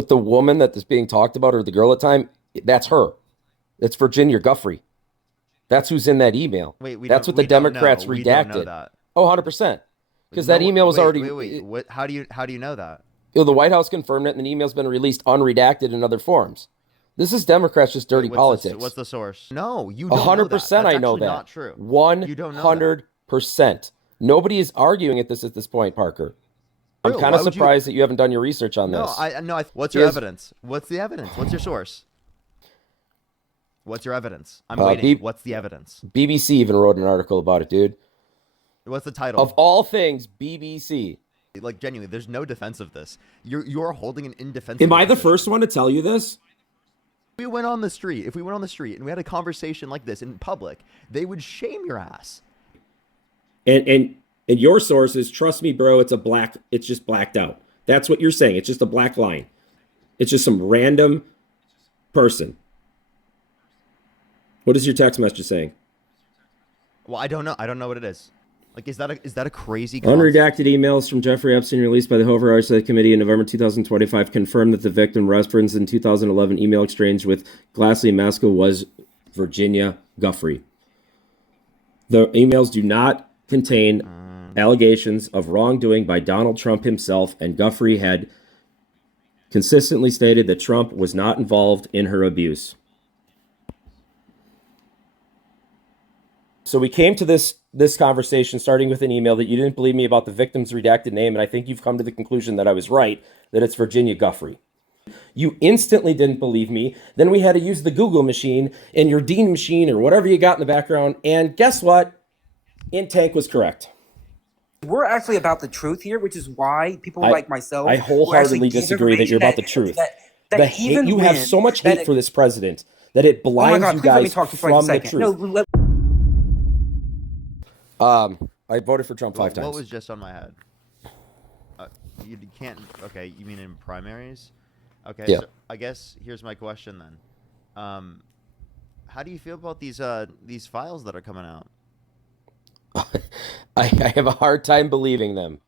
But the woman that is being talked about, or the girl at the time, that's her. It's Virginia Guffrey. That's who's in that email. Wait, That's what the we don't know. Democrats We don't know redacted. that. Oh, 100%. Because that No, email was wait, already, wait, wait. What? How do you know that? the White House confirmed it, and the email's been released unredacted in other forms. This is Democrats just Wait, dirty politics. what's the source? No, you A don't know hundred that. percent, That's I know actually that. not true. One You don't know that. hundred percent. Nobody is arguing at this point, Parker. I'm True. kind of Why would you? surprised that you haven't done your research on No, this. I no. What's your Is evidence? What's the evidence? What's your source? What's your evidence? I'm uh, waiting. B- What's the evidence? BBC even wrote an article about it, dude. What's the Of title? all things, BBC. Like genuinely, there's no defense of this. You're holding an Am indefensible I the position. first one to tell you this? If we went on the street and we had a conversation like this in public, they would shame your ass. And your source is, trust me, bro, it's just blacked out. That's what you're saying. It's just a black line. It's just some random person. What is your text message saying? Well, I don't know. I don't know what it is. Like, is that a crazy concept? Unredacted emails from Jeffrey Epstein released by the Hoover Oversight Committee in November 2025 confirmed that the victim referenced in 2011 email exchange with Glassley and Maskell was Virginia Guffrey. The emails do not contain allegations of wrongdoing by Donald Trump himself, and Guffrey had consistently stated that Trump was not involved in her abuse. So we came to this conversation starting with an email that you didn't believe me about the victim's redacted name, and I think you've come to the conclusion that I was right, that it's Virginia Guffrey. You instantly didn't believe me. Then we had to use the Google machine and your Dean machine or whatever you got in the background, and guess what? Tank was correct. We're actually about the truth here, which is why people I- like myself I who actually wholeheartedly give disagree that you're about the information truth. that The hate, even you have when- so much that hate for this president that it Oh my blinds God! you Please let me guys talk for like a from the second. No, truth. I voted for Trump five times. What was just on my head? You can't. Okay, you mean in primaries? Okay. Yeah. So I guess here's my question then. How do you feel about these files that are coming out? I have a hard time believing them.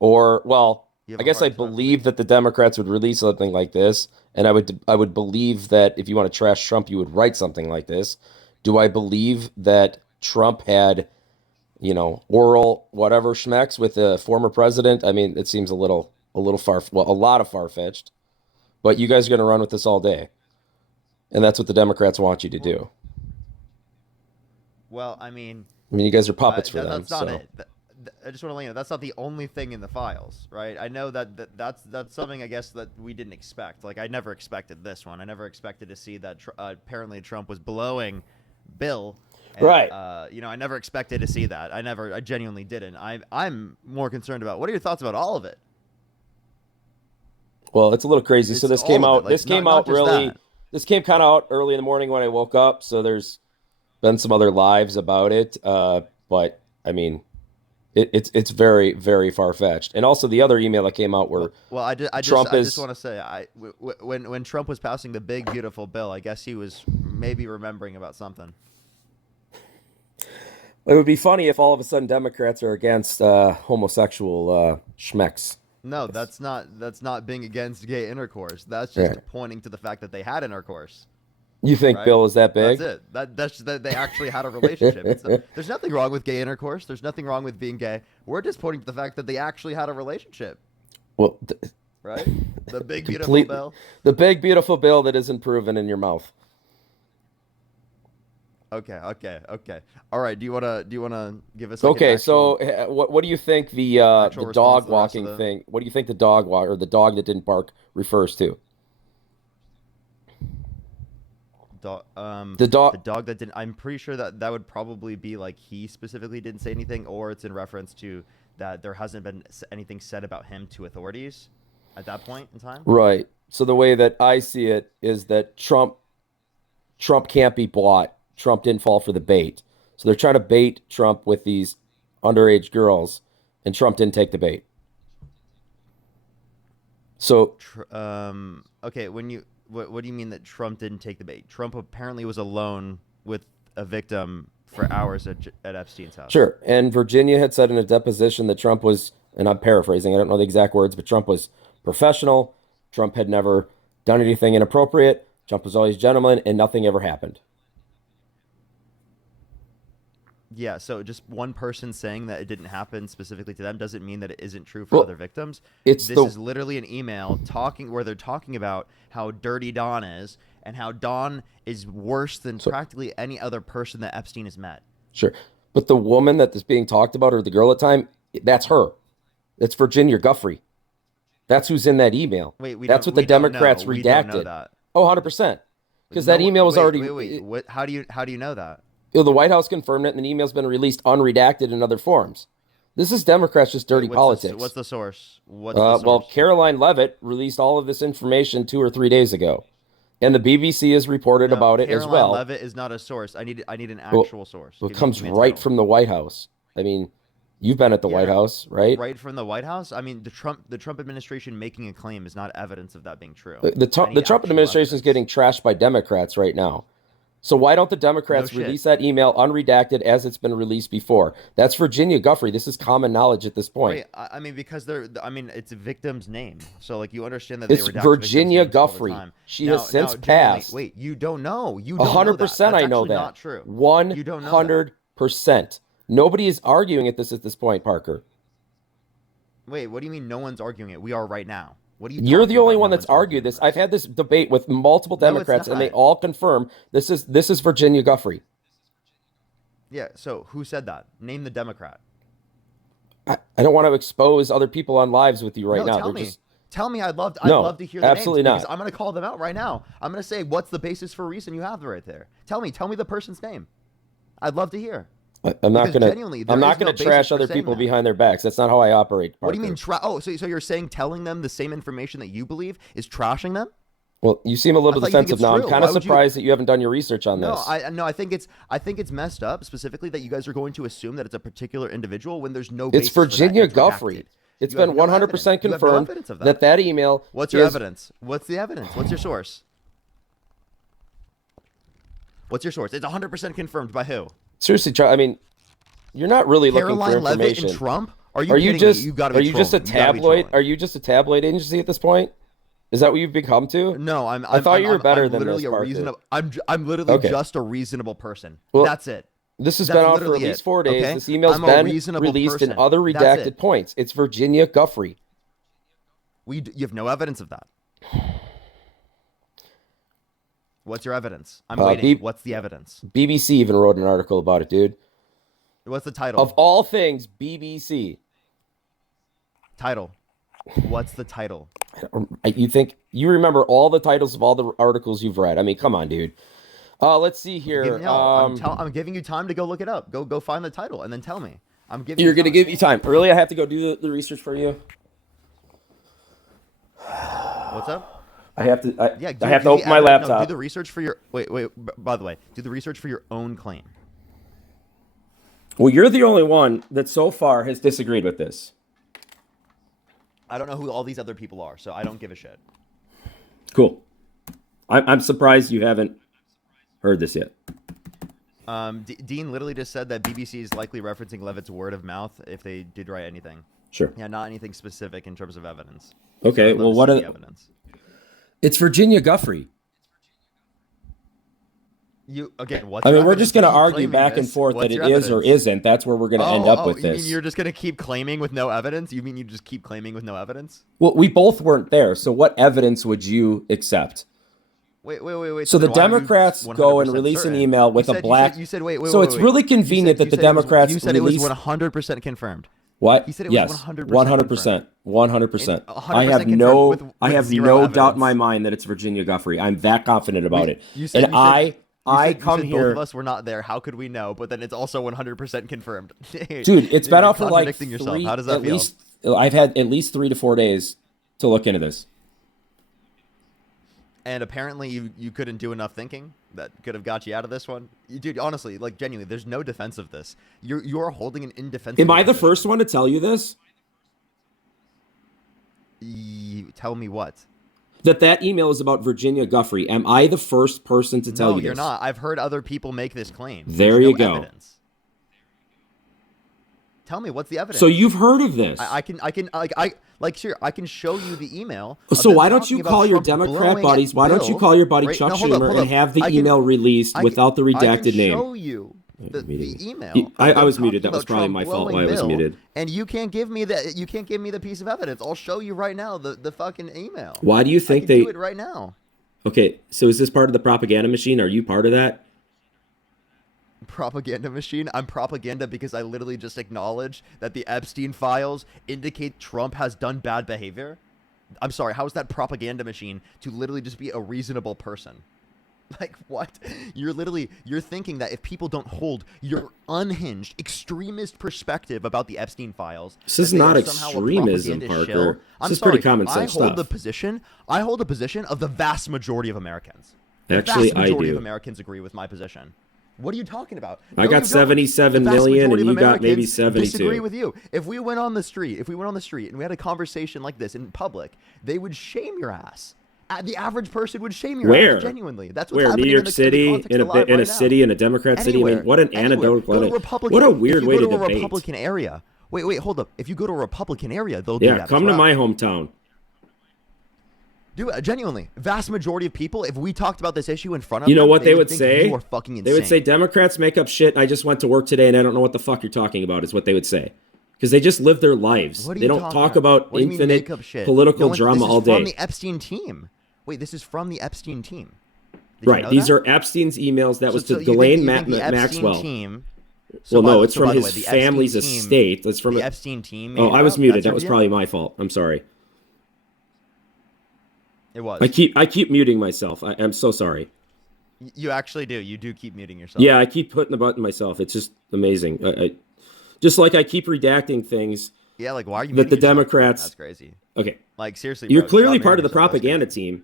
Or, well, You have I a guess I hard time believe that the Democrats would release something like this, and I would believe that if you want to trash Trump, you would write something like this. Do I believe that Trump had, oral whatever schmecks with the former president? I mean, it seems a lot of far-fetched. But you guys are going to run with this all day, and that's what the Democrats want you to do. Well, I mean, You guys are puppets for them. that's not So. it. I just want to let you know that's not the only thing in the files, right? I know that's something I guess that we didn't expect. Like I never expected this one. I never expected to see that apparently Trump was blowing Bill. And, Right. I never expected to see that. I genuinely didn't. I'm more concerned about what are your thoughts about all of it? Well, it's a little crazy. So It's this all came of it, out. like, This came not out just really. that. This came kind of out early in the morning when I woke up. So there's been some other lives about it. But I mean, it's very very far fetched. And also the other email that came out where Well, I Trump just is. want to say, when Trump was passing the big beautiful bill, I guess he was maybe remembering about something. It would be funny if all of a sudden Democrats are against homosexual schmecks. No, that's not being against gay intercourse. That's just Right. pointing to the fact that they had intercourse. You think Right? Bill is that big? That's it. That's just that they actually had a relationship. There's nothing wrong with gay intercourse. There's nothing wrong with being gay. We're just pointing to the fact that they actually had a relationship, Well, right? The big beautiful complete, bill. the big beautiful bill that isn't proven in your mouth. Okay. All right. Do you wanna give us Okay, actual, so what do you think the actual the response dog to the rest of walking the- thing? What do you think the dog walk or the dog that didn't bark refers to? the The dog. dog that didn't? I'm pretty sure that would probably be like he specifically didn't say anything, or it's in reference to that there hasn't been anything said about him to authorities at that point in time. Right. So the way that I see it is that Trump can't be bought. Trump didn't fall for the bait. So they're trying to bait Trump with these underage girls, and Trump didn't take the bait. So Okay. What do you mean that Trump didn't take the bait? Trump apparently was alone with a victim for hours at Epstein's house. sure. And Virginia had said in a deposition that Trump was, and I'm paraphrasing, I don't know the exact words, but Trump was professional, Trump had never done anything inappropriate. Trump was always a gentleman, and nothing ever happened. Yeah, so just one person saying that it didn't happen specifically to them doesn't mean that it isn't true for Well, other victims. it's This the is literally an email talking where they're talking about how dirty Don is and how Don is worse than practically any other person that Epstein has met. sure, but the woman that is being talked about, or the girl at the time, that's her. That's Virginia Guffrey. That's who's in that email. Wait, That's what the Democrats We don't know redacted. that. Oh, 100%. Because that email was wait, already. Wait. What? How do you know that? The White House confirmed it, and the email's been released unredacted in other forms. This is Democrats just dirty politics. What's the source? What's the source? Well, Caroline Levitt released all of this information 2 or 3 days ago, and the BBC has reported about it as well. Caroline Levitt is not a source. I need an actual source. It Give comes me a right title. from the White House. I mean, you've been at the White House, right? Right from the White House. I mean, the Trump administration making a claim is not evidence of that being true. The I need Trump actual administration is evidence. getting trashed by Democrats right now. So why don't the Democrats No shit. release that email unredacted as it's been released before? That's Virginia Guffrey. This is common knowledge at this point. Wait, I mean, because it's a victim's name, so like you understand that It's they redact Virginia victims' names all the Guffrey. time. She Now- has since now, genuinely, passed. Wait, you don't know. You don't know that. 100% I That's know actually that. Not true. You don't know that. 100%. Nobody is arguing at this point, Parker. Wait, what do you mean no one's arguing it? We are right now. What are you? You're talking the only about? one No that's one's argued arguing this. I've had this debate with multiple No, it's Democrats, and they not. all confirm this is Virginia Guffrey. Yeah. So who said that? Name the Democrat. I don't want to expose other people on lives with you right No, now. tell They're me. just Tell me. I'd love No, to hear the absolutely names because not. I'm going to call them out right now. I'm going to say what's the basis for reason you have right there. Tell me the person's name. I'd love to hear. I'm not Because gonna genuinely, there I'm not is no gonna basis trash for other saying people that. behind their backs. That's not how I operate. What do you Parker. mean? So you're saying telling them the same information that you believe is trashing them? Well, you seem a little I thought you think defensive it's now. I'm true. kind Why of would you- surprised that you haven't done your research on No, this. I think it's messed up specifically that you guys are going to assume that it's a particular individual when there's no. It's basis for that. Virginia It's redacted. Guffrey. It's You have been no 100% evidence. You have no confirmed evidence of that that email. What's your is- evidence? What's the evidence? What's your source? What's your source? It's 100% confirmed by who? Seriously, I mean, you're not really looking Caroline for Levitt information. and Trump? Are you Are you kidding just me? You gotta are be you just a trolling. You gotta be tabloid? trolling. Are you just a tabloid agency at this point? Is that what you've become to? No, I thought you were better than literally this, a Parker. reasonable. I'm literally Okay. just a reasonable person. Well, That's it. This has That's been out for at literally least it, 4 days. okay? This email's I'm a been reasonable released in person. other That's redacted it. points. It's Virginia Guffrey. You have no evidence of that. What's your evidence? I'm waiting. What's the evidence? BBC even wrote an article about it, dude. What's the title? Of all things, BBC. Title. What's the title? You think you remember all the titles of all the articles you've read? I mean, come on, dude. Let's see here. I'm giving you time to go look it up. Go find the title and then tell me. I'm giving. You're you gonna time. give me time. Really, I have to go do the research for you. What's up? I have to. Yeah. I have to open my No, laptop. do the research for your. Wait. By the way, do the research for your own claim. Well, you're the only one that so far has disagreed with this. I don't know who all these other people are, so I don't give a shit. Cool. I'm surprised you haven't heard this yet. Dean literally just said that BBC is likely referencing Levitt's word of mouth if they did write anything. Sure. Yeah, not anything specific in terms of evidence. Okay. I'd love Well, to what see are the evidence? It's Virginia Guffrey. You again? What's I your mean, we're evidence? just going to Keep argue claiming back and this. forth What's that it your is or evidence? isn't. That's where we're going to end up with you this. mean you're just going to keep claiming with no evidence? You mean you just keep claiming with no evidence? Well, we both weren't there, so what evidence would you accept? Wait. So the then why are you Democrats go and 100% rait an certain? email with You a said- black. You said wait. So it's really convenient that the Democrats You said it was release 100% confirmed. what? He said it was Yes, 100% 100%, 100%. 100% I have confirmed no, with I have zero no evidence. doubt in my mind that it's Virginia Guffrey. I'm that confident about it. You said, and you said- I you come said here. Both of us were not there. How could we know? But then it's also 100% confirmed. Dude, it's been You're out for like contradicting yourself. three, How does that at feel? least. I've had at least 3 to 4 days to look into this. And apparently you couldn't do enough thinking that could have got you out of this one. Dude, honestly, like genuinely, there's no defense of this. You're holding an indefensible. Am I the position. first one to tell you this? Tell me what? That email is about Virginia Guffrey. Am I the first person to tell No, you you're this? not. I've heard other people make this claim. There There's you no go. Evidence. Tell me what's the evidence. So you've heard of this? I can like I Like, sure, I can show you the email. So of why them don't you talking about call your Trump Democrat blowing buddies? Why don't you Bill. call your buddy Right, Chuck no, hold up, Schumer hold and up. have the I can- email released I can- without the redacted I can name? show you the email. I of them was muted. talking That was about probably Trump my fault blowing why I was Bill, muted. And you can't give me that. You can't give me the piece of evidence. I'll show you right now the fucking email. Why do you I think can they? do it right now? Okay, so is this part of the propaganda machine? Are you part of that? Propaganda machine. I'm propaganda because I literally just acknowledged that the Epstein files indicate Trump has done bad behavior. I'm sorry, how is that propaganda machine to literally just be a reasonable person? Like, what? You're thinking that if people don't hold your unhinged extremist perspective about the Epstein files, This is that they not are somehow a extremism, propaganda Parker. shill. This I'm is pretty sorry, common sense I hold stuff. I hold the position of the vast majority of Americans. The Actually, vast I majority do. of Americans agree with my position. What are you talking about? I No, got you don't. 77 The vast million majority and of you got maybe Americans 72. Disagree with you. If we went on the street and we had a conversation like this in public, they would shame your ass. The average person would shame your Where? ass. Genuinely, that's what's Where? happening New York in the City, context in of live a right city, now. in a Democrat city. I Anywhere, mean, what an anywhere. anecdote! Go to Republican. What a weird if you way go to to a debate. Republican area. Wait, hold up. If you go to a Republican area, they'll do Yeah, that. come as to well. my hometown. Do it genuinely. Vast majority of people, if we talked about this issue in front of You know them, what they would think say? You are fucking insane. They would say Democrats make up shit. I just went to work today and I don't know what the fuck you're talking about. Is what they would say, because they just live their lives. What are They you don't talking talk about What do you mean infinite make up shit? political No one- drama this is all From day. the Epstein team. Wait, this is from the Epstein team. Did you Right. know These that? are Epstein's emails. That was to So you think- Ghislaine you think the Epstein Maxwell. Team, Well, by no, the- it's so from by the his way, the Epstein family's team- estate. That's from the a, Epstein team. Oh, made I it was up. muted. That's That your was view? probably my fault. I'm sorry. It was. I keep muting myself. I'm so sorry. You actually do. You do keep muting yourself. Yeah, I keep putting the button myself. It's just amazing. I just like I keep redacting things. Yeah, like why are you? That the muting yourself? Democrats- That's crazy. Okay, Like seriously, you're bro, clearly stop part of the muting yourself. That's propaganda crazy. team.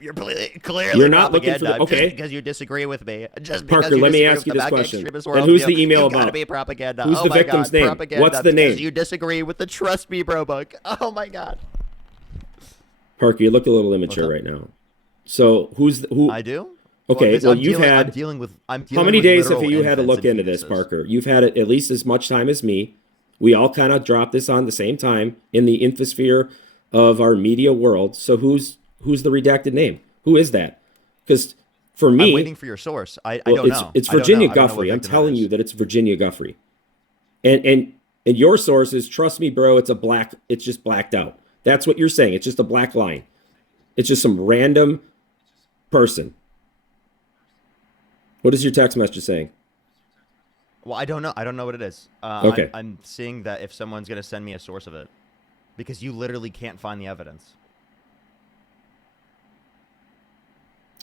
You're clearly You're not looking for the- propaganda okay. just because you disagree with me. Just Parker, because you let me disagree ask with you the this MAGA question. extremist And who's the worldview, email you gotta about? be propaganda. Who's oh the my victim's God, name? Propaganda What's the because name? You disagree with the Trust Me Bro book. Oh my God. Parker, you look a little immature What's right now. So who? I do. Okay, this- well, I'm you've dealing, had- I'm dealing with. I'm How dealing many with days have literal you had to infants look and into this, fetuses. Parker? You've had at least as much time as me. We all kind of dropped this on the same time in the infosphere of our media world. So who's the redacted name? Who is that? Because for me, I'm waiting for your source. I well, don't know. it's I don't Virginia know. I don't know what Guffrey. I'm victim telling it you is. that it's Virginia Guffrey. And your source is, trust me, bro. It's just blacked out. That's what you're saying. It's just a black line. It's just some random person. What is your text message saying? Well, I don't know. I don't know what it is. Okay. I'm seeing that if someone's gonna send me a source of it, because you literally can't find the evidence.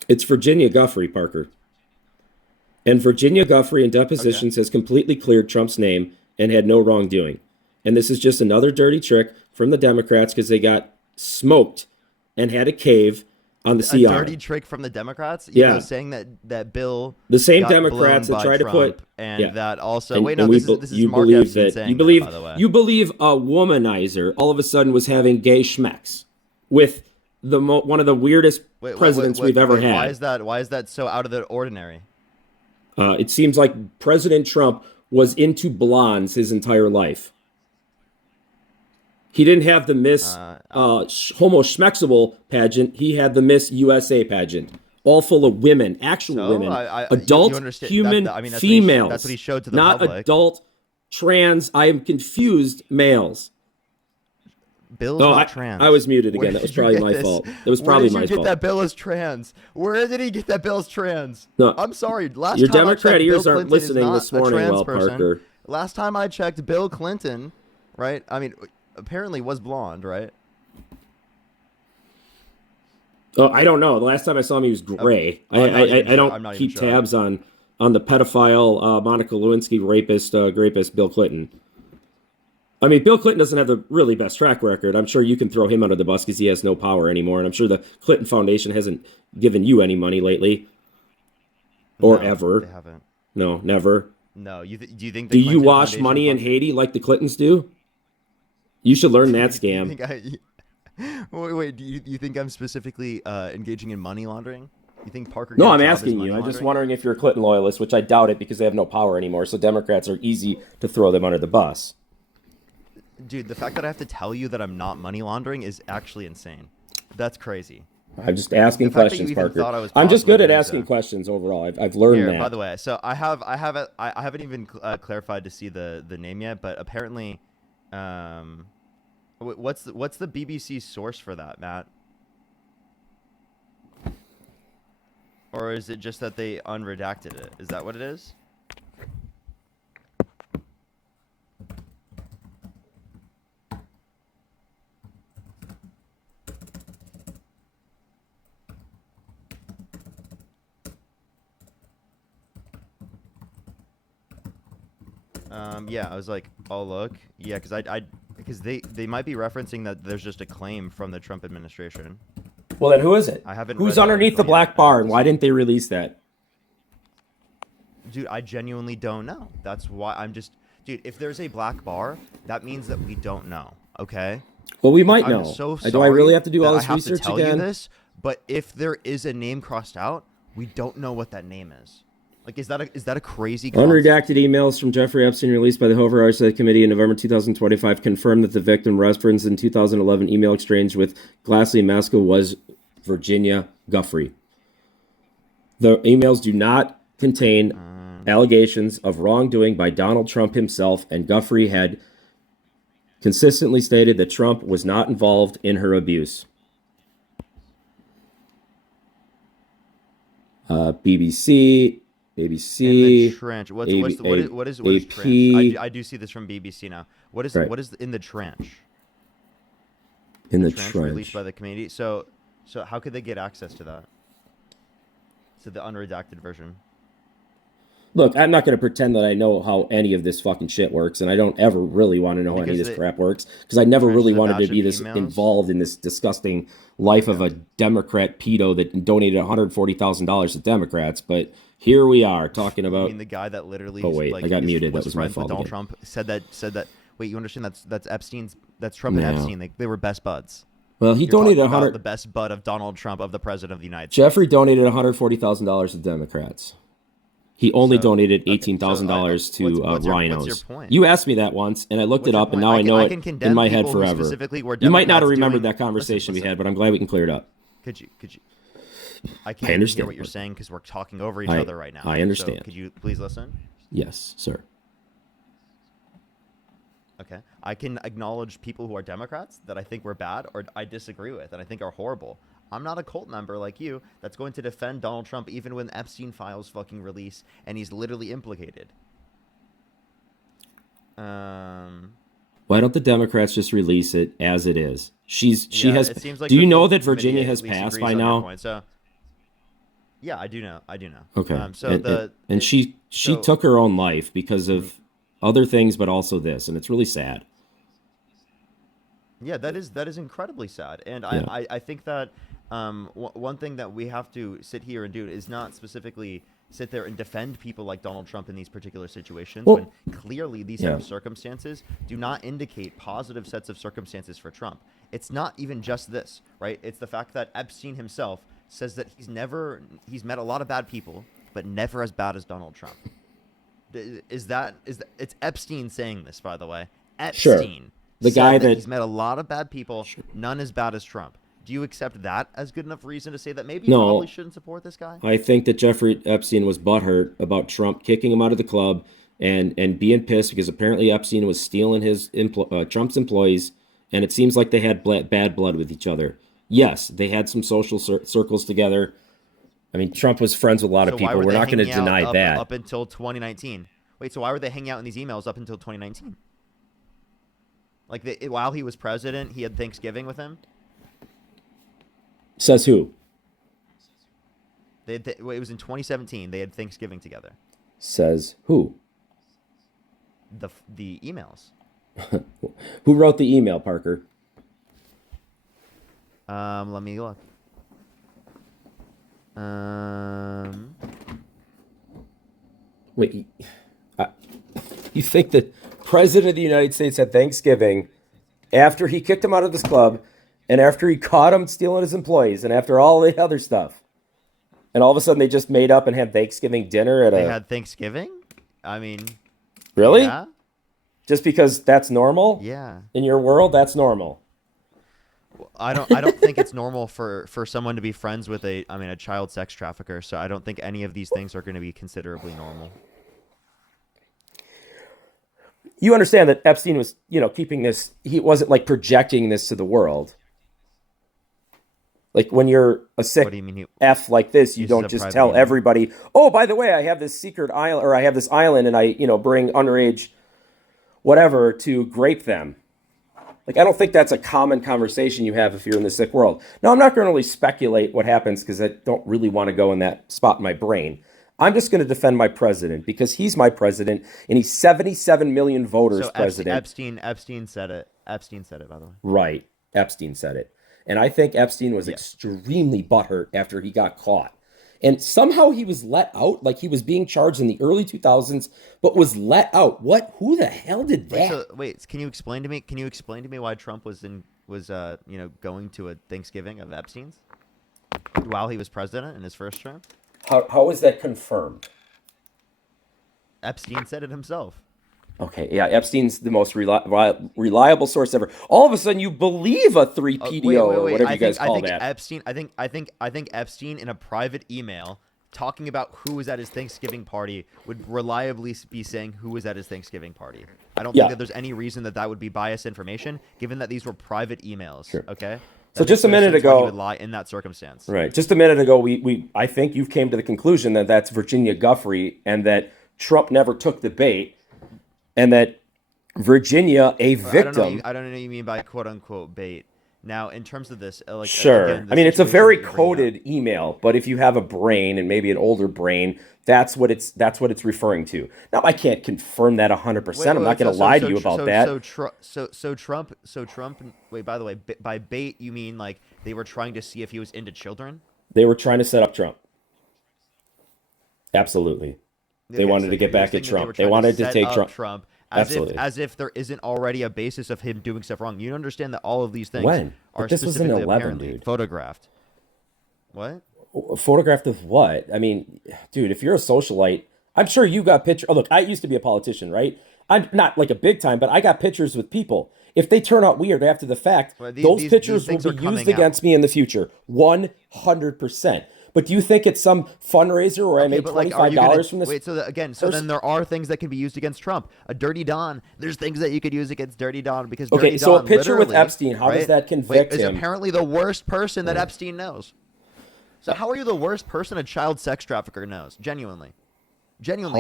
It's Virginia Guffrey, Parker. And Virginia Guffrey in depositions has completely cleared Trump's name and had no wrongdoing. And this is just another dirty trick from the Democrats because they got smoked and had a cave on the A CR. dirty trick from the Democrats. Yeah. Saying that Bill. The same got Democrats blown that by try to Trump, put and yeah. that also. And- Wait, no. and This is you Mark believe Epstein that saying you believe that, by the way. you believe a womanizer all of a sudden was having gay schmecks with one of the weirdest presidents we've ever had. Why is that so out of the ordinary? It seems like President Trump was into blondes his entire life. He didn't have the Miss Homo Schmexible pageant. He had the Miss USA pageant, all full of women, actual So, women, you adult understand- human I mean, that's what he- females. that's what he showed to the not public. adult trans. I am confused males. Bill's Oh, not trans. I was muted Where again. That did was you probably get my this? fault. That was Where probably did you my get fault. that Bill is trans? Where did he get that Bill's trans? No. I'm sorry. Last Your time I Democrat checked, ears Bill aren't Clinton is listening not this a morning, trans well, person. Parker. Last time I checked, Bill Clinton, right? I mean, apparently was blonde, right? Oh, I don't know. The last time I saw him, he was gray. I'm not even I sure. I'm don't not even keep sure. tabs on the pedophile Monica Lewinsky rapist Bill Clinton. I mean, Bill Clinton doesn't have the really best track record. I'm sure you can throw him under the bus because he has no power anymore, and I'm sure the Clinton Foundation hasn't given you any money lately, or No, ever. They haven't. No, never. No. Do you think? Do you wash money in Haiti like the Clintons do? You should learn that scam. Wait. Do you think I'm specifically engaging in money laundering? You think Parker? No, Gets I'm job is asking money you. I'm just laundering? wondering if you're a Clinton loyalist, which I doubt it because they have no power anymore. So Democrats are easy to throw them under the bus. Dude, the fact that I have to tell you that I'm not money laundering is actually insane. That's crazy. I'm just asking The fact that you questions, even Parker. thought I was I'm just possibly good at doing asking so. questions overall. I've learned Here, that. by the way, so I haven't even clarified to see the name yet, but apparently, what's the BBC source for that, Matt? Or is it just that they unredacted it? Is that what it is? Yeah, I was like, oh look, yeah, because they might be referencing that there's just a claim from the Trump administration. Well, then who is it? I haven't Who's read that underneath the article yet. black bar, and why didn't they release that? Dude, I genuinely don't know. That's why I'm just, dude. If there's a black bar, that means that we don't know. Okay. Well, we might I'm know. so sorry. Do I really have to do all that this I have research to tell again? you this, but if there is a name crossed out, we don't know what that name is. Like, is that a crazy concept? Unredacted emails from Jeffrey Epstein released by the Hoover Oversight Committee in November 2025 confirmed that the victim referenced in 2011 email exchange with Glassley Maskell was Virginia Giuffre. The emails do not contain allegations of wrongdoing by Donald Trump himself, and Giuffre had consistently stated that Trump was not involved in her abuse. BBC, In the ABC, trench. What A- is AP. trench? I do see this from BBC now. What is Right. what is in the trench? in the Trench trench. released by the committee. So how could they get access to that? To the unredacted version. Look, I'm not going to pretend that I know how any of this fucking shit works, and I don't ever really want to know how any of Because this the- crap works, because I never Trench really is a wanted batch to be of this emails? involved in this disgusting life of a Democrat pedo that donated $140,000 to Democrats. But here we are talking I about. mean, the guy that literally. Oh, wait, I got is- muted. That was my friends with fault Donald again. Trump said that. Wait, you understand? That's Epstein's. That's Trump and No. Epstein. They were best buds. Well, he You're donated talking about 100. the best bud of Donald Trump, of the president of the United States. Jeffrey donated $140,000 to Democrats. He only So- donated okay, $18,000 so, to what's your- rhinos. what's your point? You asked me that once, and I looked What's it your up, and point? now I know can it condemn in my head people who forever. specifically were You might not have Democrats remembered doing- that conversation we listen. had, but I'm glad we can clear it up. Could you? I can't hear understand, what you're but- saying because we're talking over each I- other right now. I understand. So could you please listen? Yes, sir. Okay. I can acknowledge people who are Democrats that I think were bad or I disagree with and I think are horrible. I'm not a cult member like you that's going to defend Donald Trump even when Epstein files fucking release and he's literally implicated. Why don't the Democrats just release it as it is? She Yeah, has. it seems like Do you the know full that committee Virginia at has least passed agrees by on your now? point. So, yeah, I do know. Okay. So and she so- took her own life because of other things, but also this, and it's really sad. Yeah, that is incredibly sad, and Yeah. I think that one thing that we have to sit here and do is not specifically sit there and defend people like Donald Trump in these particular situations Well, when clearly these yeah. set of circumstances do not indicate positive sets of circumstances for Trump. It's not even just this, right? It's the fact that Epstein himself says that he's met a lot of bad people, but never as bad as Donald Trump. It's Epstein saying this, by the way. Sure. Epstein. The said guy that that- he's met a lot of bad people, none as bad as Trump. Do you accept that as good enough reason to say that maybe you No. probably shouldn't support this guy? I think that Jeffrey Epstein was butthurt about Trump kicking him out of the club and being pissed because apparently Epstein was stealing his Trump's employees, and it seems like they had bad blood with each other. Yes, they had some social circles together. I mean, Trump was friends with a lot of So why people. were We're they not going to hanging out deny that. up until 2019. Wait, so why were they hanging out in these emails up until 2019? Like while he was president, he had Thanksgiving with him. Says who? It was in 2017. They had Thanksgiving together. Says who? The emails. Who wrote the email, Parker? Let me look. Wait, you think the president of the United States had Thanksgiving after he kicked him out of this club and after he caught him stealing his employees and after all the other stuff, and all of a sudden they just made up and had Thanksgiving dinner at They a... had Thanksgiving. I mean, Really? yeah. Just because that's normal Yeah. in your world, that's normal. I don't think it's normal for someone to be friends with a child sex trafficker. So I don't think any of these things are going to be considerably normal. You understand that Epstein was, keeping this, he wasn't like projecting this to the world. Like when you're a sick What do you mean? F like this, you uses a don't just private tell email? everybody, oh, by the way, I have this secret island, or I have this island and I, bring underage whatever to grape them. Like, I don't think that's a common conversation you have if you're in the sick world. Now, I'm not going to really speculate what happens because I don't really want to go in that spot in my brain. I'm just going to defend my president because he's my president and he's 77 million voters So president. Epstein said it. Epstein said it, by the way. Right. Epstein said it. And I think Epstein was extremely butthurt after he got caught. And somehow he was let out, like he was being charged in the early 2000s, but was let out. What? Who the hell did that? Wait, can you explain to me? Can you explain to me why Trump was going to a Thanksgiving of Epstein's while he was president in his first term? How is that confirmed? Epstein said it himself. Okay, yeah, Epstein's the most reliable source ever. All of a sudden, you believe a 3PDO or whatever you guys call that. I think Epstein in a private email talking about who was at his Thanksgiving party would reliably be saying who was at his Thanksgiving party. I don't think that there's any reason that would be biased information, given that these were private emails. Sure. Okay. So just a minute He ago, would lie in that circumstance. right? Just a minute ago, I think you came to the conclusion that that's Virginia Giuffre and that Trump never took the bait. And that Virginia, a victim. I don't know what you mean by quote unquote bait. Now, in terms of this, Sure. again, I mean, it's a situation very that you're bringing up- coded email, but if you have a brain and maybe an older brain, that's what it's referring to. Now, I can't confirm that 100%. I'm not going to lie to you about that. So Trump. Wait, by the way, by bait you mean like they were trying to see if he was into children? They were trying to set up Trump. Absolutely. They Okay, wanted so to get you're back saying at that they were Trump. They trying wanted to set take up Trump. Absolutely. Absolutely. As if there isn't already a basis of him doing stuff wrong. You understand that all of these things When? are But this was in specifically 11, apparently dude. photographed. What? Photographed of what? I mean, dude, if you're a socialite, I'm sure you got pictures. Oh, look, I used to be a politician, right? I'm not like a big time, but I got pictures with people. If they turn out weird after the fact, Well, those these pictures things will are be coming used against me in the future. 100%. But do you think it's some fundraiser where I made but, like, are you $25 gonna- from this? Wait, so then there are things that can be used against Trump. A Dirty Don. There's things that you could use against Dirty Don because Okay, Dirty so a Don picture with literally, Epstein, how does right, that convict is him? apparently the worst person that Epstein knows. So how are you the worst person a child sex trafficker knows? Genuinely,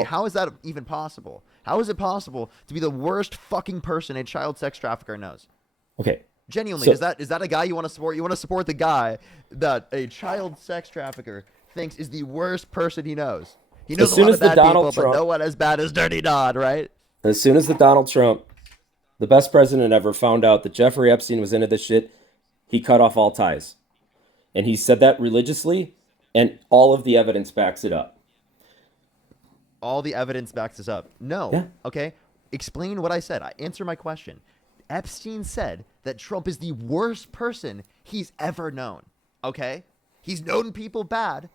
how is that even possible? How is it possible to be the worst fucking person a child sex trafficker knows? Okay. Genuinely, So- is that a guy you want to support? You want to support the guy that a child sex trafficker thinks is the worst person he knows. He knows As soon a lot as of the bad Donald people, Trump- but no one as bad as Dirty Don, right? As soon as the Donald Trump, the best president ever, found out that Jeffrey Epstein was into this shit, he cut off all ties. And he said that religiously, and all of the evidence backs it up. All the evidence backs this up. No. Yeah. Okay. Explain what I said. Answer my question. Epstein said that Trump is the worst person he's ever known. Okay? He's known people bad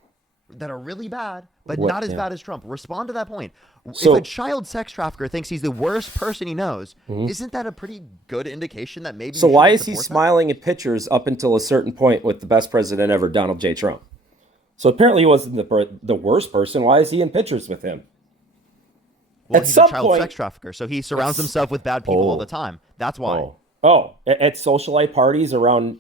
that are really bad, but What- not as yeah. bad as Trump. Respond to that point. So- if a child sex trafficker thinks he's the worst person he knows, isn't that a pretty good indication that maybe So you why shouldn't is he support that? smiling at pictures up until a certain point with the best president ever, Donald J. Trump? So apparently he wasn't the worst person. Why is he in pictures with him? Well, at he's some a child point- sex trafficker, so he surrounds himself with bad people all the time. That's why. At socialite parties around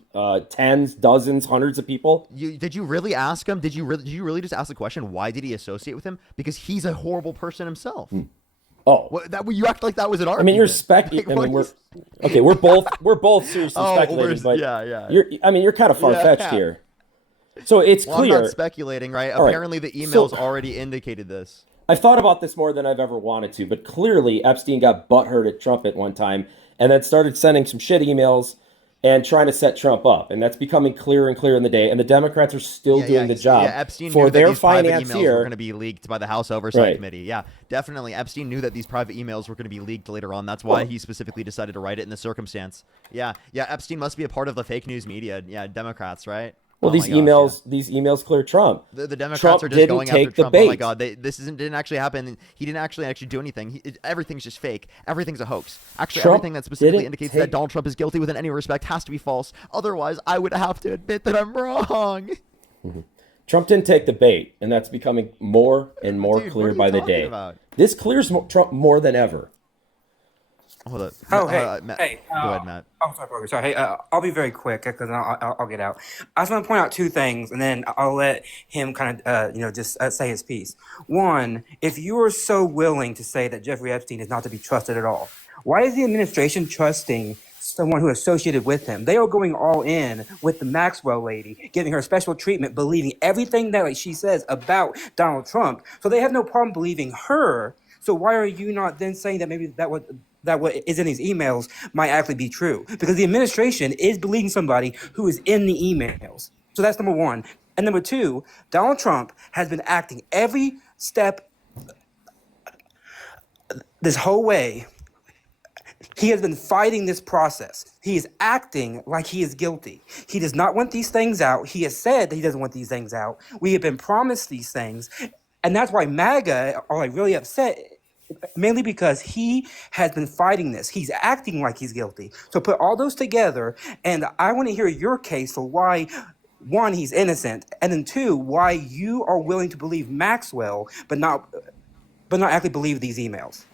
tens, dozens, hundreds of people. Did you really ask him? Did you really just ask the question? Why did he associate with him? Because he's a horrible person himself. Oh, You act like that was an I argument. mean, you're Like, speculating. I what mean, is- we're both seriously Oh, speculating, but yeah. you're kind of far fetched Yeah. here. So it's Well, I'm clear. not speculating, right? All right. Apparently, the emails So- already indicated this. I've thought about this more than I've ever wanted to, but clearly Epstein got butthurt at Trump at one time and then started sending some shit emails and trying to set Trump up. And that's becoming clearer and clearer in the day. And the Democrats are still doing the job Epstein for knew that their these private emails were financier. going to be leaked by the House Oversight Right. Committee. Yeah, definitely. Epstein knew that these private emails were going to be leaked later on. That's why he specifically decided to write it in the circumstance. Yeah. Epstein must be a part of the fake news media. Yeah, Democrats, right? Well, Oh my gosh, yeah. these emails clear Trump. The Democrats Trump are just didn't going after take the Trump. Oh my bait. God, didn't actually happen. He didn't actually do anything. Everything's just fake. Everything's a hoax. Actually, Trump everything that specifically didn't indicates take- that Donald Trump is guilty within any respect has to be false. Otherwise, I would have to admit that I'm wrong. Trump didn't take the bait, and that's becoming more and more Dude, clear what are you by the talking day. about? This clears Trump more than ever. Hold up. Oh, hey, Matt, hey. go ahead, Matt. Oh, sorry, Parker. Sorry. Hey, I'll be very quick because I'll get out. I just want to point out two things, and then I'll let him kind of, just say his piece. One, if you are so willing to say that Jeffrey Epstein is not to be trusted at all, why is the administration trusting someone who associated with him? They are going all in with the Maxwell lady, giving her special treatment, believing everything that she says about Donald Trump. So they have no problem believing her. So why are you not then saying that maybe that what is in these emails might actually be true? Because the administration is believing somebody who is in the emails. So that's number one. And number two, Donald Trump has been acting every step this whole way. He has been fighting this process. He is acting like he is guilty. He does not want these things out. He has said that he doesn't want these things out. We have been promised these things. And that's why MAGA are like really upset, mainly because he has been fighting this. He's acting like he's guilty. So put all those together, and I want to hear your case for why, one, he's innocent, and then two, why you are willing to believe Maxwell, but not actually believe these emails.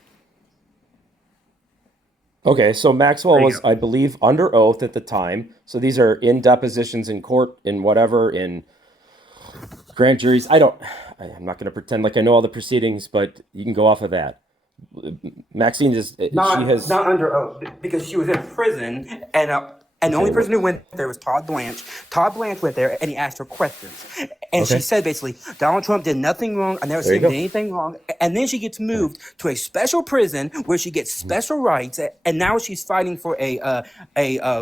Okay, so Maxwell There you was, go. I believe, under oath at the time. So these are in depositions in court, in whatever, in grand juries. I'm not going to pretend like I know all the proceedings, but you can go off of that. Maxine is, she has. Not under oath because she was in prison, and the only person who went there was Todd Blanche. Todd Blanche went there and he asked her questions, and Okay. she said basically Donald Trump did nothing wrong. I never There you seen him go. do anything wrong. And then she gets moved to a special prison where she gets special rights, and now she's fighting for a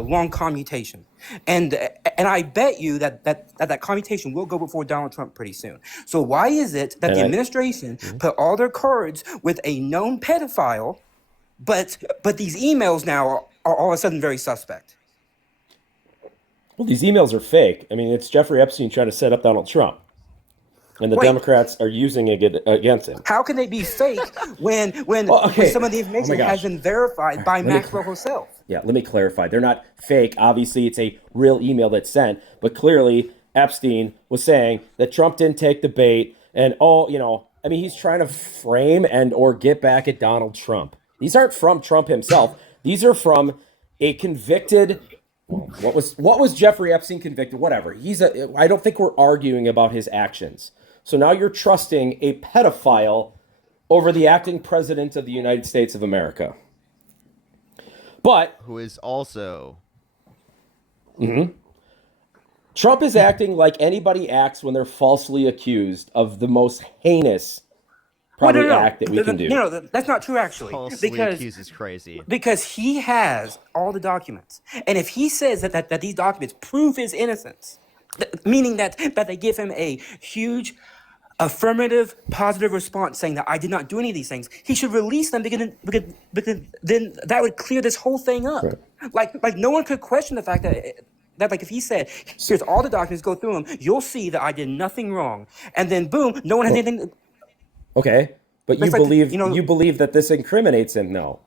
long commutation. And I bet you that commutation will go before Donald Trump pretty soon. So why is it that the administration put all their cards with a known pedophile, but these emails now are all of a sudden very suspect? Well, these emails are fake. I mean, it's Jeffrey Epstein trying to set up Donald Trump. And the Wait. Democrats are using it against him. How can they be fake when okay. some of the Oh information my gosh. has been verified by me- Maxwell herself? Yeah, let me clarify. They're not fake. Obviously, it's a real email that's sent. But clearly, Epstein was saying that Trump didn't take the bait. And, he's trying to frame and or get back at Donald Trump. These aren't from Trump himself. These are from a convicted... What was Jeffrey Epstein convicted? Whatever. I don't think we're arguing about his actions. So now you're trusting a pedophile over the acting president of the United States of America. But Who is also Trump is acting like anybody acts when they're falsely accused of the most heinous probably act that we can do. No, that's not true actually. falsely accused is crazy. Because he has all the documents, and if he says that these documents prove his innocence, meaning that they give him a huge affirmative, positive response saying that I did not do any of these things, he should release them because then that would clear this whole thing up. Right. Like no one could question the fact that like if he said, here's all the documents, go through them, you'll see that I did nothing wrong, and then boom, no one has anything. Okay, but you It's like, believe you know- you believe that this incriminates him, though,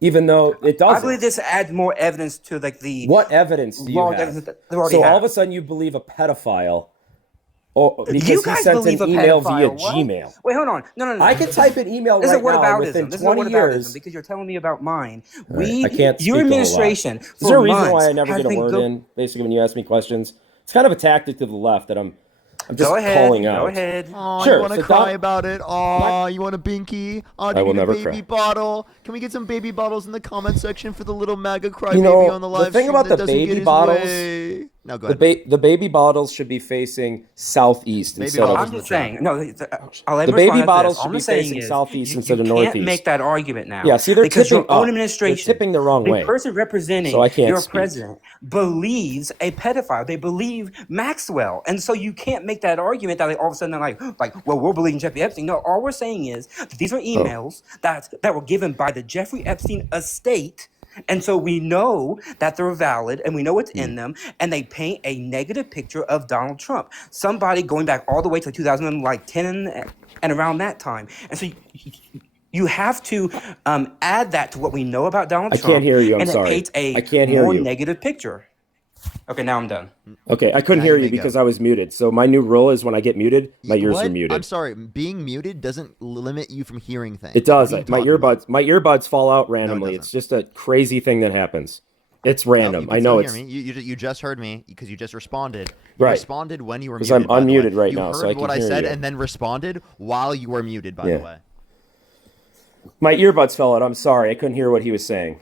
even though it doesn't. I believe this adds more evidence to like the What evidence do you Well, have? evidence that they already So all have. of a sudden you believe a pedophile, because you he guys sent believe an a email pedophile. via What? Gmail. Wait, hold on. No. I can type an email This right is what now aboutism. within This is what 20 aboutism years. because you're telling me about mine. I can't speak your a whole lot. administration. Is there a for reason months why I never has get a been word in? Basically, when you ask me questions, it's kind of a tactic to the left that I'm just Go ahead. calling out. Go ahead. Oh, Sure, you want to so cry Don- about it? Oh, you want a binky? Oh, do I you will need a never baby cry. bottle? Can we get some baby bottles in the comment section for the little MAGA crybaby You know, on the the live thing stream about that the doesn't get baby his bottles- way? No, go The, ahead. the baby bottles should be facing southeast Baby instead bottles of. I'm in just the chat. saying. No, I'll let The him baby respond to bottles this. should All be I'm saying facing is, southeast you instead of can't northeast. make that argument now. Yeah, see, they're because tipping your own up. administration, They're tipping the wrong way. person representing So I can't your speak. president believes a pedophile. They believe Maxwell, and so you can't make that argument that all of a sudden they're like, well, we're believing Jeffrey Epstein. No, all we're saying is that these are emails that were given by the Jeffrey Epstein estate And so we know that they're valid and we know what's in them, and they paint a negative picture of Donald Trump. Somebody going back all the way to 2010 and around that time. And so you have to add that to what we know about Donald Trump. I can't hear you. I'm and sorry. it paints a I can't hear more you. negative picture. Okay, now I'm done. Okay, I couldn't Now hear you you may go. because I was muted. So my new rule is when I get muted, my ears What? are muted. I'm sorry. Being muted doesn't limit you from hearing things. It does. What are you My talking about? earbuds fall out randomly. doesn't. It's just a crazy thing that happens. It's No, random. you can I know still it's hear me. You just heard me because you just responded. You Right. responded when you were 'Cause muted. I'm by the way. unmuted right you now, heard so I can what I hear said you. and then responded while you were muted. By Yeah. the way. my earbuds fell out. I'm sorry. I couldn't hear what he was saying.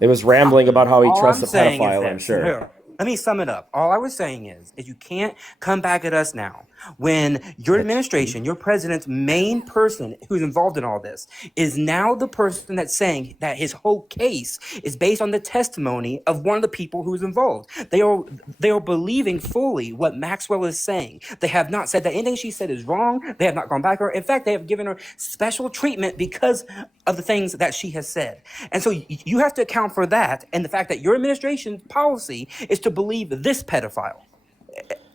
It was rambling about how he All trusts I'm a saying is pedophile, I'm this. sure. Here, let me sum it up. All I was saying is you can't come back at us now when your administration, your president's main person who's involved in all this is now the person that's saying that his whole case is based on the testimony of one of the people who's involved. They are believing fully what Maxwell is saying. They have not said that anything she said is wrong. They have not gone back at her. In fact, they have given her special treatment because of the things that she has said. And so you have to account for that and the fact that your administration's policy is to believe this pedophile.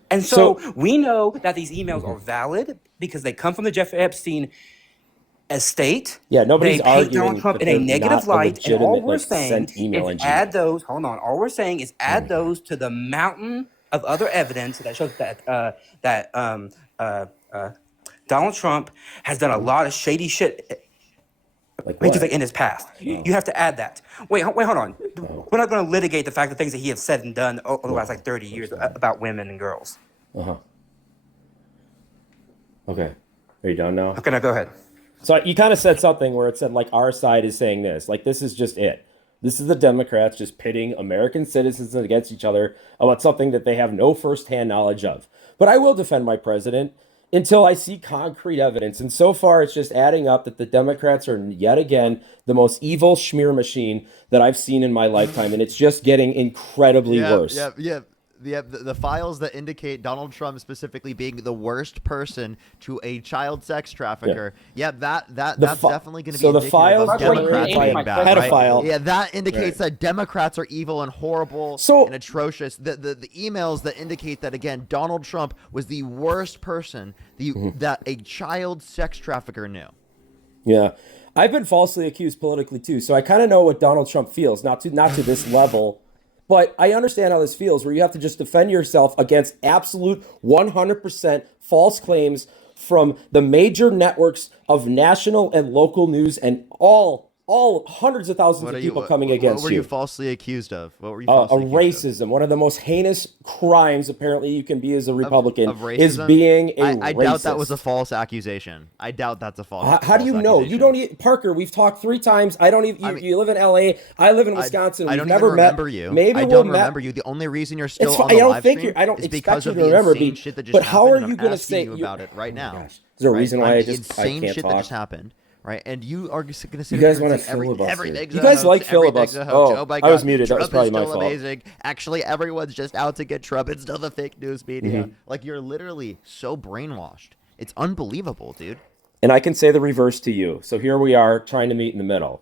And so we know that these emails are valid because they come from the Jeffrey Epstein estate. Yeah, nobody's They paint arguing Donald Trump that in a they're negative not a light, and all legitimate, we're like, saying sent email is engine. add those. Hold on, all we're saying is add those to the mountain of other evidence that shows that Donald Trump has done a lot of shady shit. Like Just what? like in his past. You have to add that. Wait, hold on. We're not going to litigate the fact that things that he has said and done over the last like 30 years about women and girls. Uh-huh. Okay. Are you done now? Okay, now go ahead. So you kind of said something where it said, like, our side is saying this. Like, this is just it. This is the Democrats just pitting American citizens against each other about something that they have no firsthand knowledge of. But I will defend my president until I see concrete evidence. And so far, it's just adding up that the Democrats are yet again the most evil smear machine that I've seen in my lifetime. And it's just getting incredibly worse. The files that indicate Donald Trump specifically being the worst person to a child sex trafficker. That's definitely going to be So the indicative files of Democrats by being a bad, right? pedophile. Yeah, that indicates that Democrats are evil and horrible So- and atrocious. The emails that indicate that, again, Donald Trump was the worst person that a child sex trafficker knew. Yeah. I've been falsely accused politically too. So I kind of know what Donald Trump feels, not to this level. But I understand how this feels, where you have to just defend yourself against absolute 100% false claims from the major networks of national and local news and all hundreds of thousands of people coming against What were you. you falsely accused of? What were you A falsely accused of? racism. One of the most heinous crimes apparently you can be as a Republican Of is racism? being a I racist. doubt that was a false accusation. I doubt that's a false. How do you false know? You accusation. don't even, Parker, we've talked 3 times. I don't even, you live in LA. I live in Wisconsin. I We've don't never even remember met. you. Maybe I we'll don't met. remember you. The only reason you're still It's on fine. the I don't live think stream I don't is expect because you of to the remember insane me. shit that just But how happened, are and you I'm going to asking say you about it right now? Is there a reason why I The can't insane shit that talk? just happened. Right, and you are going to sit You here guys and wanna say filibuster. everything's You a guys hoax, like everything's filibuster. a hoax. Oh, Oh my I God, was muted. That was Trump probably is my still fault. amazing. Actually, everyone's just out to get Trump. It's still the fake news media. Mm-hmm. Like, you're literally so brainwashed. It's unbelievable, dude. And I can say the reverse to you. So here we are trying to meet in the middle.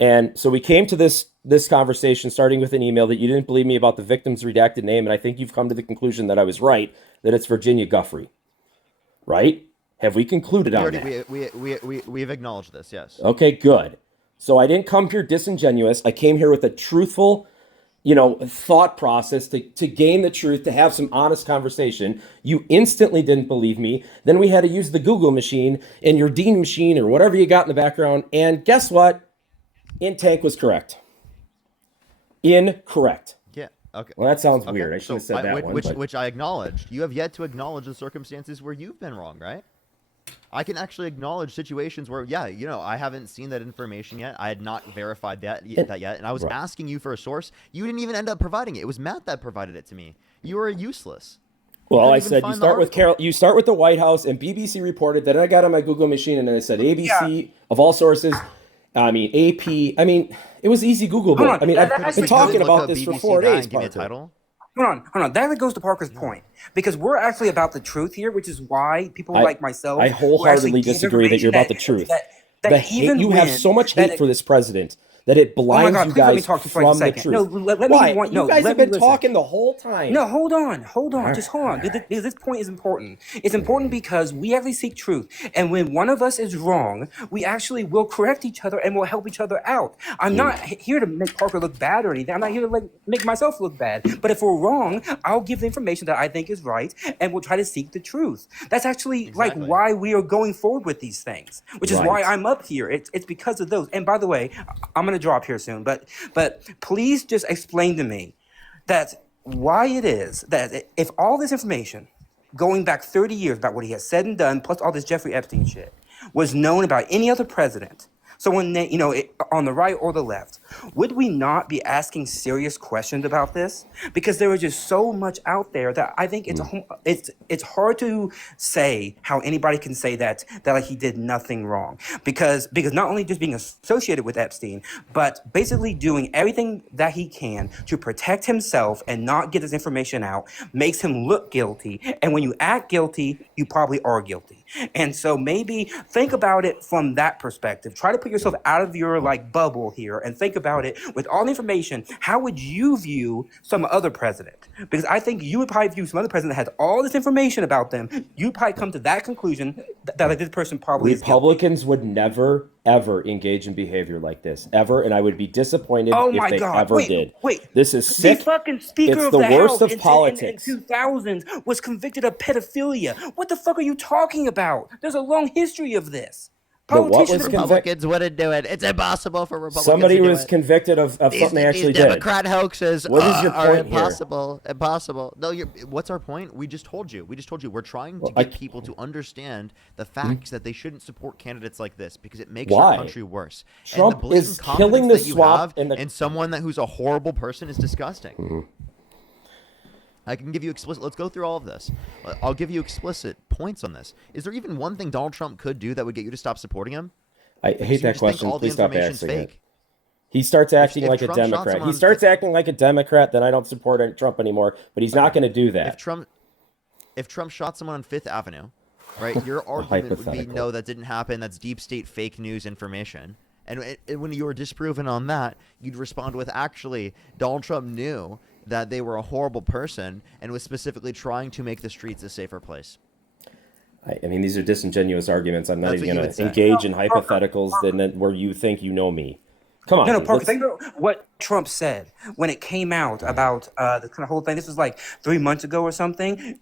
And so we came to this conversation starting with an email that you didn't believe me about the victim's redacted name. And I think you've come to the conclusion that I was right, that it's Virginia Guffrey. Right? Have we concluded on that? We've acknowledged this, yes. Okay, good. So I didn't come here disingenuous. I came here with a truthful, thought process to gain the truth, to have some honest conversation. You instantly didn't believe me. Then we had to use the Google machine and your Dean machine or whatever you got in the background. And guess what? InTank was correct. Incorrect. Yeah. Okay. Well, that sounds Okay, weird. I should have said that one. but- Which I acknowledged. You have yet to acknowledge the circumstances where you've been wrong, right? I can actually acknowledge situations where, I haven't seen that information yet. I had not verified that yet, and I was Right. asking you for a source. You didn't even end up providing it. It was Matt that provided it to me. You were useless. Well, couldn't I even said you find the start with article. Carol. You start with the White House and BBC reported. Then I got on my Google machine and then I said ABC of all sources. I mean AP. I mean, it was easy Googleable. Hold on. I mean, That I've actually been talking Look about up this for BBC 4 Nine, days. Give me a Parker. title. Hold on. That goes to Parker's point because we're actually about the truth here, which is why people I- like myself. I who actually wholeheartely give disagree that you're about the information truth. that The hate, even you have when- so much that hate for this president that it Oh my blinds God, you please let me guys talk just for like a from the second. truth. No, let Why? me one. No, You guys let have me been listen. talking the whole time. No, hold on, just hold on. All right. This point is important. It's important because we actually seek truth, and when one of us is wrong, we actually will correct each other and will help each other out. I'm not here to make Parker look bad or anything. I'm not here to make myself look bad. But if we're wrong, I'll give the information that I think is right, and we'll try to seek the truth. That's actually like Exactly. why we are going forward with these things, which is why Right. I'm up here. It's because of those. And by the way, I'm gonna drop here soon, but please just explain to me that why it is that if all this information going back 30 years about what he has said and done, plus all this Jeffrey Epstein shit, was known about any other president, someone on the right or the left, would we not be asking serious questions about this? Because there is just so much out there that I think it's hard to say how anybody can say that like he did nothing wrong, because not only just being associated with Epstein, but basically doing everything that he can to protect himself and not get his information out makes him look guilty. And when you act guilty, you probably are guilty. And so maybe think about it from that perspective. Try to put yourself out of your like bubble here and think about it with all the information. How would you view some other president? Because I think you would probably view some other president that has all this information about them. You'd probably come to that conclusion that like, this person probably is guilty. Republicans would never, ever engage in behavior like this, ever, and I would be disappointed Oh if my they God! ever did. Wait. This is sick. The fucking Speaker It's of the the worst House of in politics. 2000s was convicted of pedophilia. What the fuck are you talking about? There's a long history of this. The what Politicians was are- Republicans wouldn't do it. It's impossible for Republicans Somebody to do was it. convicted of something they actually these did. Democrat hoaxes What is your are point here? impossible. Impossible. No, what's our point? We just told you. We're trying to Well, get people to understand the facts that they shouldn't support candidates like this because it makes Why? our country worse. Trump and the blatant is confidence killing the that you swamp have and the- in someone who's a horrible person is disgusting. I can give you explicit. Let's go through all of this. I'll give you explicit points on this. Is there even one thing Donald Trump could do that would get you to stop supporting him? I Because hate you that just think question. all the Please stop information's asking it. fake. He starts acting if like a Trump shot Democrat. someone He on starts Fifth- acting like a Democrat, then I don't support Trump anymore. But he's not going to do If that. Trump shot someone on Fifth Avenue, right? Your argument would be Hypothetical. no, that didn't happen. That's deep state fake news information. And when you were disproven on that, you'd respond with actually Donald Trump knew that they were a horrible person and was specifically trying to make the streets a safer place. I mean, these are disingenuous arguments. I'm not That's even what you going would to say. engage in hypotheticals then where you think you know me. Come on. No, Parker, let's- think about what Trump said when it came out about the kind of whole thing. This was like 3 months ago or something.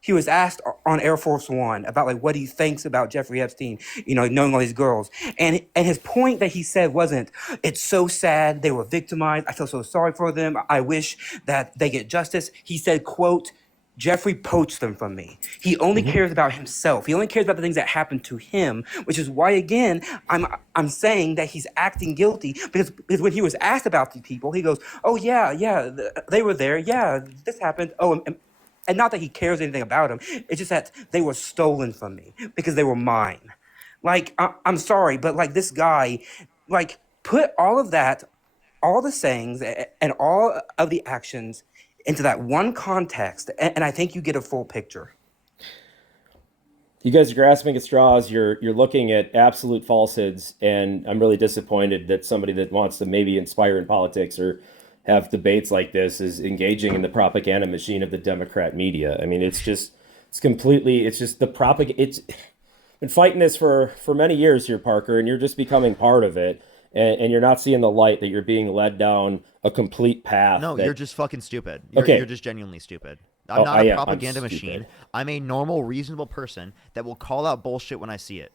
He was asked on Air Force One about like what he thinks about Jeffrey Epstein, knowing all these girls. And his point that he said wasn't, it's so sad they were victimized. I feel so sorry for them. I wish that they get justice. He said, quote, Jeffrey poached them from me. He only cares about himself. He only cares about the things that happened to him, which is why, again, I'm saying that he's acting guilty because when he was asked about these people, he goes, "Oh yeah, they were there. Yeah, this happened. Oh, and not that he cares anything about them. It's just that they were stolen from me because they were mine. Like I'm sorry, but like this guy, like put all of that, all the sayings and all of the actions into that one context, and I think you get a full picture. You guys are grasping at straws. You're looking at absolute falsehoods, and I'm really disappointed that somebody that wants to maybe inspire in politics or have debates like this is engaging in the propaganda machine of the Democrat media. I mean, it's just the propaganda. It's been fighting this for many years here, Parker, and you're just becoming part of it. And you're not seeing the light that you're being led down a complete path. No, that- you're just fucking stupid. Okay. You're just genuinely stupid. I'm Oh, not I a am. I'm propaganda stupid. machine. I'm a normal, reasonable person that will call out bullshit when I see it.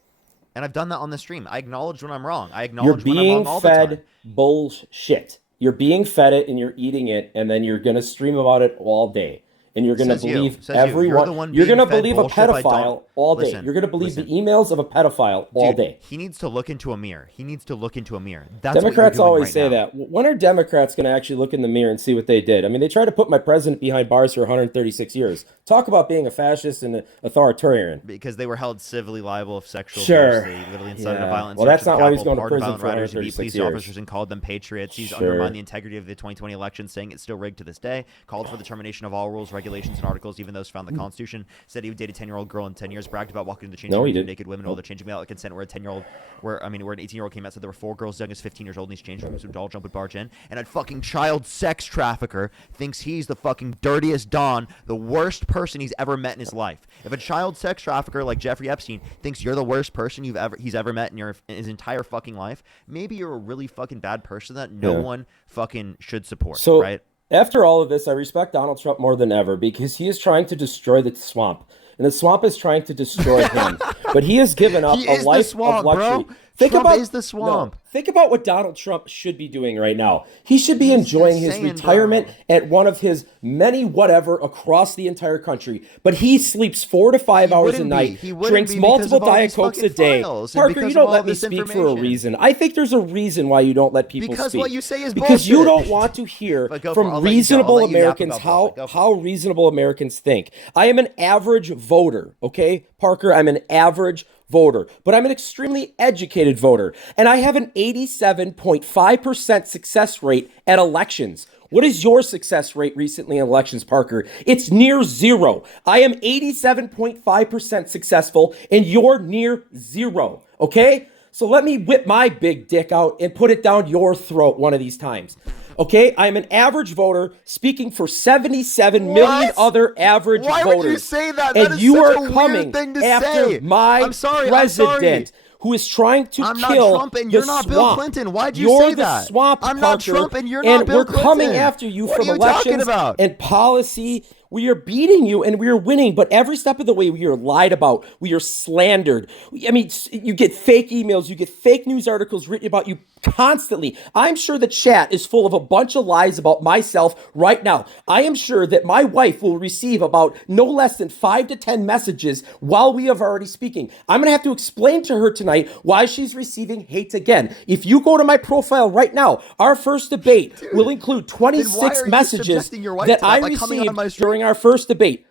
And I've done that on the stream. I acknowledge when I'm wrong. I You're acknowledge when I'm being wrong all the time. fed bullshit. You're being fed it and you're eating it, and then you're gonna stream about it all day. And you're gonna Says you. believe Says you. You're everyone. the one You're being gonna fed believe a bullshit by pedophile all day. Listen, You're gonna believe listen. the emails of a pedophile all Dude, day. He needs to look into a mirror. He needs to look into a mirror. That's what Democrats you're doing always right say now. that. When are Democrats going to actually look in the mirror and see what they did? I mean, they tried to put my president behind bars for 136 years. Talk about being a fascist and an authoritarian. Because they were held civilly liable of sexual Sure. abuse. They literally incited a Yeah. violent Well, that's insurrection not why he's capital, going to pardoned prison violent for rioters to be 136 police years. officers and called them patriots. He's Sure. undermined the integrity of the 2020 election, saying it's still rigged to this day. Called for the termination of all rules, regulations and articles, even those found in the Constitution. Said he would date a 10-year-old girl in 10 years. Bragged about walking to the changing No, room he with didn't. naked women while they're changing without consent. Where an 18-year-old came out, said there were 4 girls as young as 15 years old in these changing rooms who Donald Trump would barge in. And a fucking child sex trafficker thinks he's the fucking dirtiest Don, the worst person he's ever met in his life. If a child sex trafficker like Jeffrey Epstein thinks you're the worst person he's ever met in his entire fucking life, maybe you're a really fucking bad person that no one fucking should support. So right? after all of this, I respect Donald Trump more than ever because he is trying to destroy the swamp. And the swamp is trying to destroy him. But he has given up a life of luxury. Trump is the swamp. Think about what Donald Trump should be doing right now. He should be enjoying his retirement at one of his many whatever across the entire country. But he sleeps 4 to 5 hours a night, drinks multiple Diet Cokes a day. Parker, you don't let me speak for a reason. I think there's a reason why you don't let people speak. Because what you say is because bullshit. you don't want to hear from reasonable Americans how reasonable Americans think. I am an average voter, okay? Parker, I'm an average voter, but I'm an extremely educated voter, and I have an 87.5% success rate at elections. What is your success rate recently in elections, Parker? It's near zero. I am 87.5% successful, and you're near zero, okay? So let me whip my big dick out and put it down your throat one of these times. Okay, I'm an average voter speaking for 77 million other average voters. Why would you say that? And That is you such are a coming weird thing to after say. my I'm sorry. president who is trying to I'm not kill Trump and the you're not swamp. Bill Clinton. Why'd you You're say the that? swamp, I'm not Parker, Trump and you're not Bill we're Clinton. coming after you What from are you talking elections about? and policy. We are beating you and we are winning, but every step of the way we are lied about. We are slandered. I mean, you get fake emails, you get fake news articles written about you constantly. I'm sure the chat is full of a bunch of lies about myself right now. I am sure that my wife will receive about no less than 5 to 10 messages while we are already speaking. I'm going to have to explain to her tonight why she's receiving hate again. If you go to my profile right now, our first debate will include 26 messages that I received during our first debate.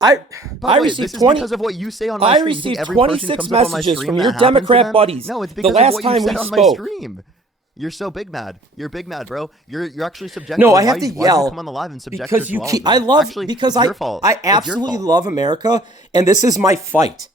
I received 20 because of what you say on my stream. I received 26 messages from your Democrat Democrat buddies. No, it's because the last of what you time said we on spoke. my stream. You're so big mad. You're big mad, bro. You're actually subjective. No, I have to why yell you come on the live and subject because to you all keep. of I them? love Actually, because it's your fault. I It's your absolutely fault. love America, and this is my fight.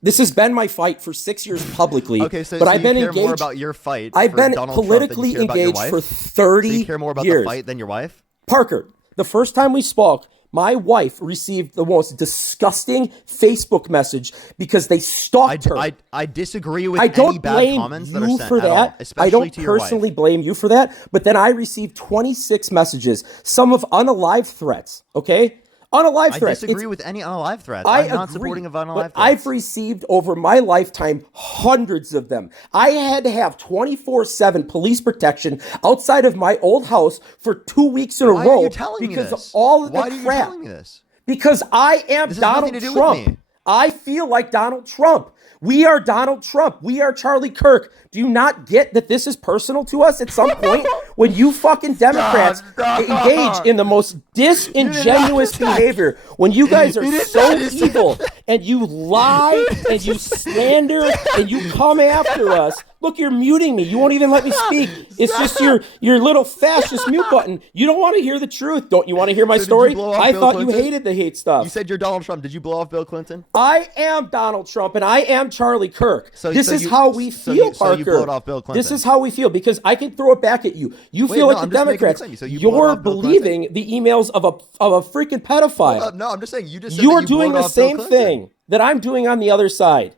This has been my fight for 6 years publicly. Okay, so but I've you been care engaged. more about your fight. I've for been Donald politically Trump than you care about your engaged for wife? 30 So you care more about years. the fight than your wife? Parker, the first time we spoke, my wife received the most disgusting Facebook message because they stalked her. I disagree with I any don't bad blame comments that are you sent for at all, that. especially I don't to your personally wife. blame you for that. But then I received 26 messages, some of unalived threats. Okay, unalived I threats. disagree with any unalive threats. I I'm not agree, supporting of unalive but threats. I've received over my lifetime hundreds of them. I had to have 24/7 police protection outside of my old house for 2 weeks in a Why row are you telling me because this? of all of Why the are you crap. telling me this? Because I am This has Donald nothing to do with Trump. me. I feel like Donald Trump. We are Donald Trump. We are Charlie Kirk. Do you not get that this is personal to us at some point when you fucking Democrats engage in the most disingenuous behavior, when you guys are so evil and you lie and you slander and you come after us? Look, you're muting me. You won't even let me speak. It's just your little fascist mute button. You don't want to hear the truth. Don't you want to hear my So did you story? blow off I Bill thought Clinton? you hated the hate stuff. You said you're Donald Trump. Did you blow off Bill Clinton? I am Donald Trump and I am Charlie Kirk. This is you- how we so feel, you- Parker. so you blowed off Bill Clinton. This is how we feel because I can throw it back at you. You Wait, feel no, like I'm the just making a Democrats. claim. So you blowed You're off Bill believing the emails of a freaking pedophile. No, I'm just saying. You just said You that are doing blowed the off Bill same Clinton. thing that I'm doing on the other side.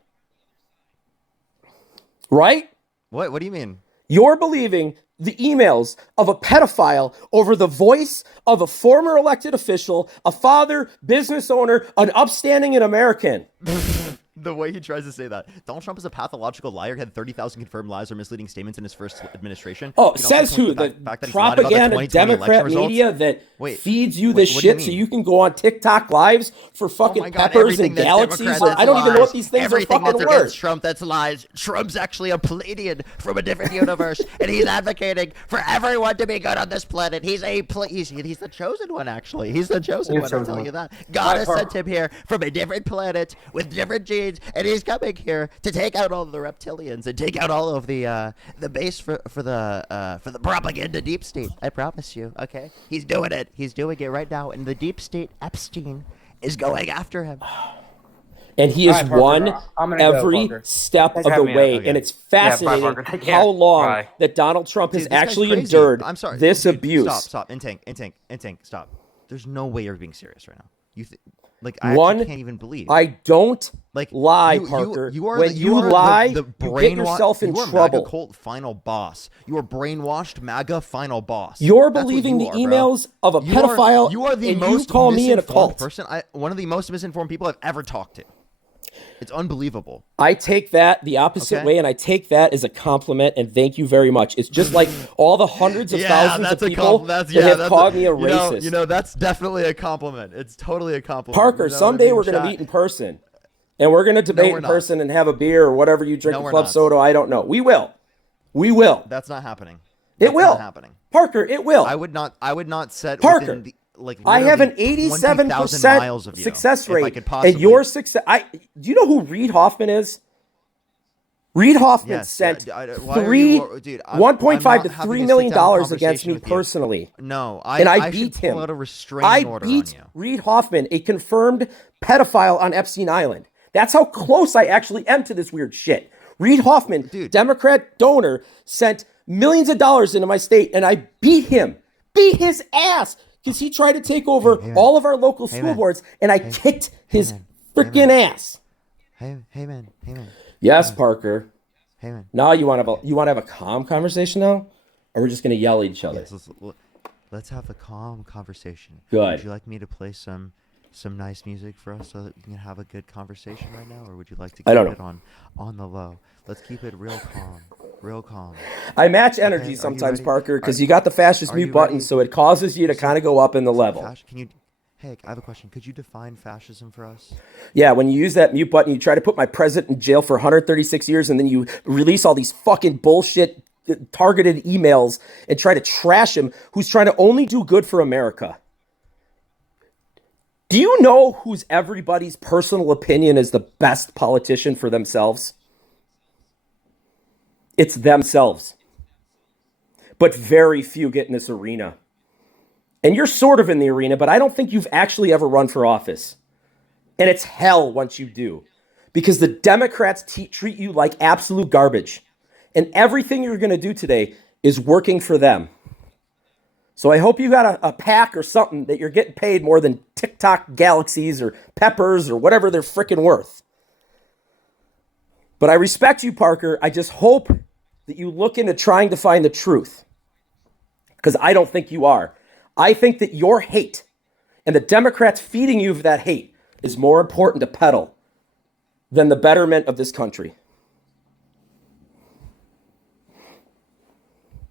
Right? What do you mean? You're believing the emails of a pedophile over the voice of a former elected official, a father, business owner, an upstanding American. The way he tries to say that. Donald Trump is a pathological liar. He had 30,000 confirmed lies or misleading statements in his first administration. Oh, You can also says point to who? the The fact that he's lied about the propaganda 2020 election Democrat results. media that Wait, feeds you wait, this what do you shit so mean? you can go on TikTok lives for fucking Oh my God, peppers everything and that's galaxies. Democrat, Or, that's I don't even know lies. what these things Everything are fucking that's worth. against Trump, that's lies. Trump's actually a Pleiadian from a different universe, and he's advocating for everyone to be good on this planet. He's the chosen one, actually. He's the chosen one. I'm telling you that. God has sent him here from a different planet with different genes he's coming here to take out all the reptilians and take out all of the base for the propaganda deep state. I promise you. Okay, he's doing it. He's doing it right now, and the deep state Epstein is going after him. And he has All right, Parker, won I'm gonna go, every Parker. step Thanks of for the having me way. on. And it's Yeah, bye, fascinating Parker. Take care. how long Bye. that Donald Trump has Dude, this guy's actually crazy. endured I'm sorry. this Dude, abuse. Stop. Intink, stop. There's no way you're being serious right now. I One, actually can't even believe. I don't Like lie, Parker. You are when the, you are lie, the you get yourself in you are trouble. MAGA cult final boss. You are brainwashed MAGA final boss. You're That's what believing you the are, bro. emails of a You are- pedophile, You are the and most you call me in a misinformed cult. person. One of the most misinformed people I've ever talked to. It's unbelievable. I take that the opposite Okay. way, and I take that as a compliment, and thank you very much. It's just like all the hundreds of thousands of people that have called me a racist. You know, that's definitely a compliment. It's totally a compliment. Parker, You know what I someday mean, we're going to chat? meet in person, and we're going to debate we're in not. person and have a beer or whatever you drink, No, a we're club not. soda. I don't know. We will. We will. That's not happening. It That's will. not happening. Parker, it will. I would not set Parker, within the, like I have an literally 20,000 miles 87% of you, success if I rate, could possibly. and your success. Do you know who Reid Hoffman is? Reid Hoffman Yes, sent why are you- dude, I'm 1.5 to not having $3 a million sit-down against me conversation with you. personally. No, And I should beat pull him. out a restraining I order beat on you. Reid Hoffman, a confirmed pedophile on Epstein Island. That's how close I actually am to this weird shit. Reid Hoffman, Dude. Democrat donor, sent millions of dollars into my state, and I beat him. Beat his ass. Because he tried to take over all of our local school man. boards, and I kicked his man. freaking ass. Hey man. Yes, Parker. Hey man. Now you want to have a calm conversation now, or we're just gonna yell at each other? Yes, let's have a calm conversation. Good. Would you like me to play some nice music for us so that we can have a good conversation right now, or would you like to keep I don't it on the low? Let's keep it real calm. I match are energy you sometimes, ready? Parker, because you got the fascist are mute you button, ready? so it causes you to kind of go up in the level. Hey, I have a question. Could you define fascism for us? Yeah, when you use that mute button, you try to put my president in jail for 136 years, and then you release all these fucking bullshit targeted emails and try to trash him, who's trying to only do good for America. Do you know whose everybody's personal opinion is the best politician for themselves? It's themselves. But very few get in this arena. And you're sort of in the arena, but I don't think you've actually ever run for office. And it's hell once you do. Because the Democrats treat you like absolute garbage. And everything you're going to do today is working for them. So I hope you got a pack or something that you're getting paid more than TikTok galaxies or peppers or whatever they're freaking worth. But I respect you, Parker. I just hope that you look into trying to find the truth. Because I don't think you are. I think that your hate and the Democrats feeding you that hate is more important to peddle than the betterment of this country.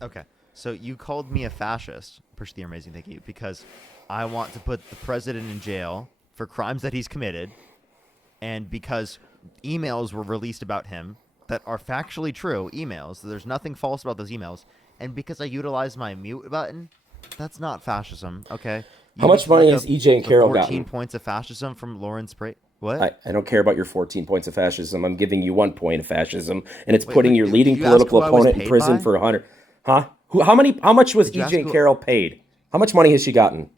Okay, so you called me a fascist, Push the Amazing, thank you, because I want to put the president in jail for crimes that he's committed, and because emails were released about him that are factually true emails, there's nothing false about those emails, and because I utilized my mute button, that's not fascism, okay? How much money has EJ and Carol 14 gotten? points of fascism from Lawrence Bray. What? I don't care about your 14 points of fascism. I'm giving you 1 point of fascism, and it's Wait, putting wait, your did leading you ask political who I was opponent in paid prison by? for 100. Huh? How much was Did you ask EJ and who- Carol paid? How much money has she gotten?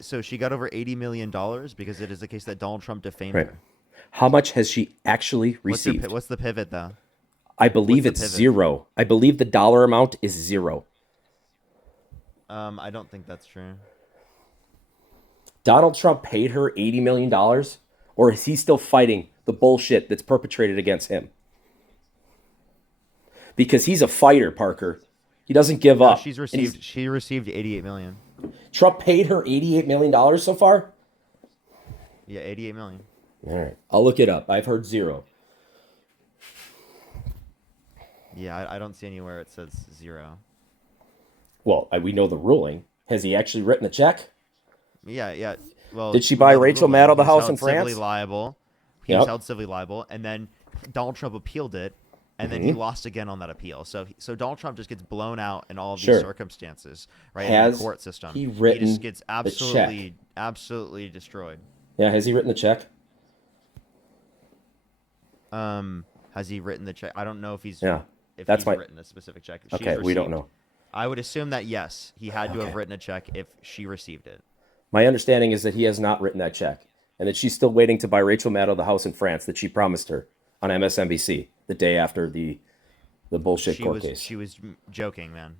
So she got over $80 million because it is the case that Donald Trump defamed Right. her. How much has she actually What's, your, received? what's the pivot, though? I believe what's the it's pivot? zero. I believe the dollar amount is zero. I don't think that's true. Donald Trump paid her $80 million, or is he still fighting the bullshit that's perpetrated against him? Because he's a fighter, Parker. He doesn't give up. She And he's- received $88 million. Trump paid her $88 million so far? Yeah, $88 million. All right. I'll look it up. I've heard zero. Yeah, I don't see anywhere it says zero. Well, we know the ruling. Has he actually written a check? Yeah. Well, Did she we buy know the Rachel ruling. Maddow the He was house held in France? Civilly liable. He Yep. was held civilly liable, and then Donald Trump appealed it, and then he Mm-hmm. lost again on that appeal. So Donald Trump just gets blown out in all of Sure. these circumstances, right? in Has the court system, he written just gets the check? absolutely destroyed. Yeah, has he written the check? Has he written the check? I don't know if he's Yeah, if that's he's my. written a specific check. She's Okay, we don't received. know. I would assume that yes, he had to have Okay. written a check if she received it. My understanding is that he has not written that check, and that she's still waiting to buy Rachel Maddow the house in France that she promised her on MSNBC the day after the bullshit court case. She was joking, man.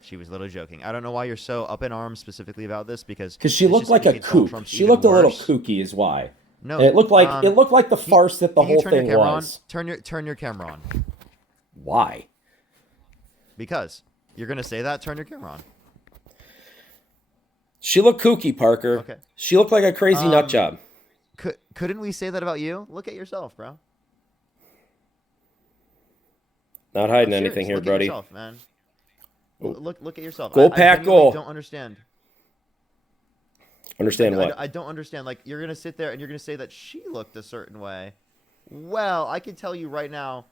She was literally joking. I don't know why you're so up in arms specifically about this because Because she this looked just like a indicates Donald kook. Trump's She even looked a little worse. kooky, is why. No, And it looked like the farce that the can you whole turn your thing camera was. on? Turn your camera on. Why? Because you're gonna say that. Turn your camera on. She looked kooky, Parker. Okay. She looked like a crazy nut job. Couldn't we say that about you? Look at yourself, bro. Not hiding I'm anything serious. here, Look buddy. at yourself, man. Look at yourself. Go I Pack, genuinely go. Don't understand. Understand what? I don't understand. Like you're gonna sit there and you're gonna say that she looked a certain way. Well, I can tell you right now.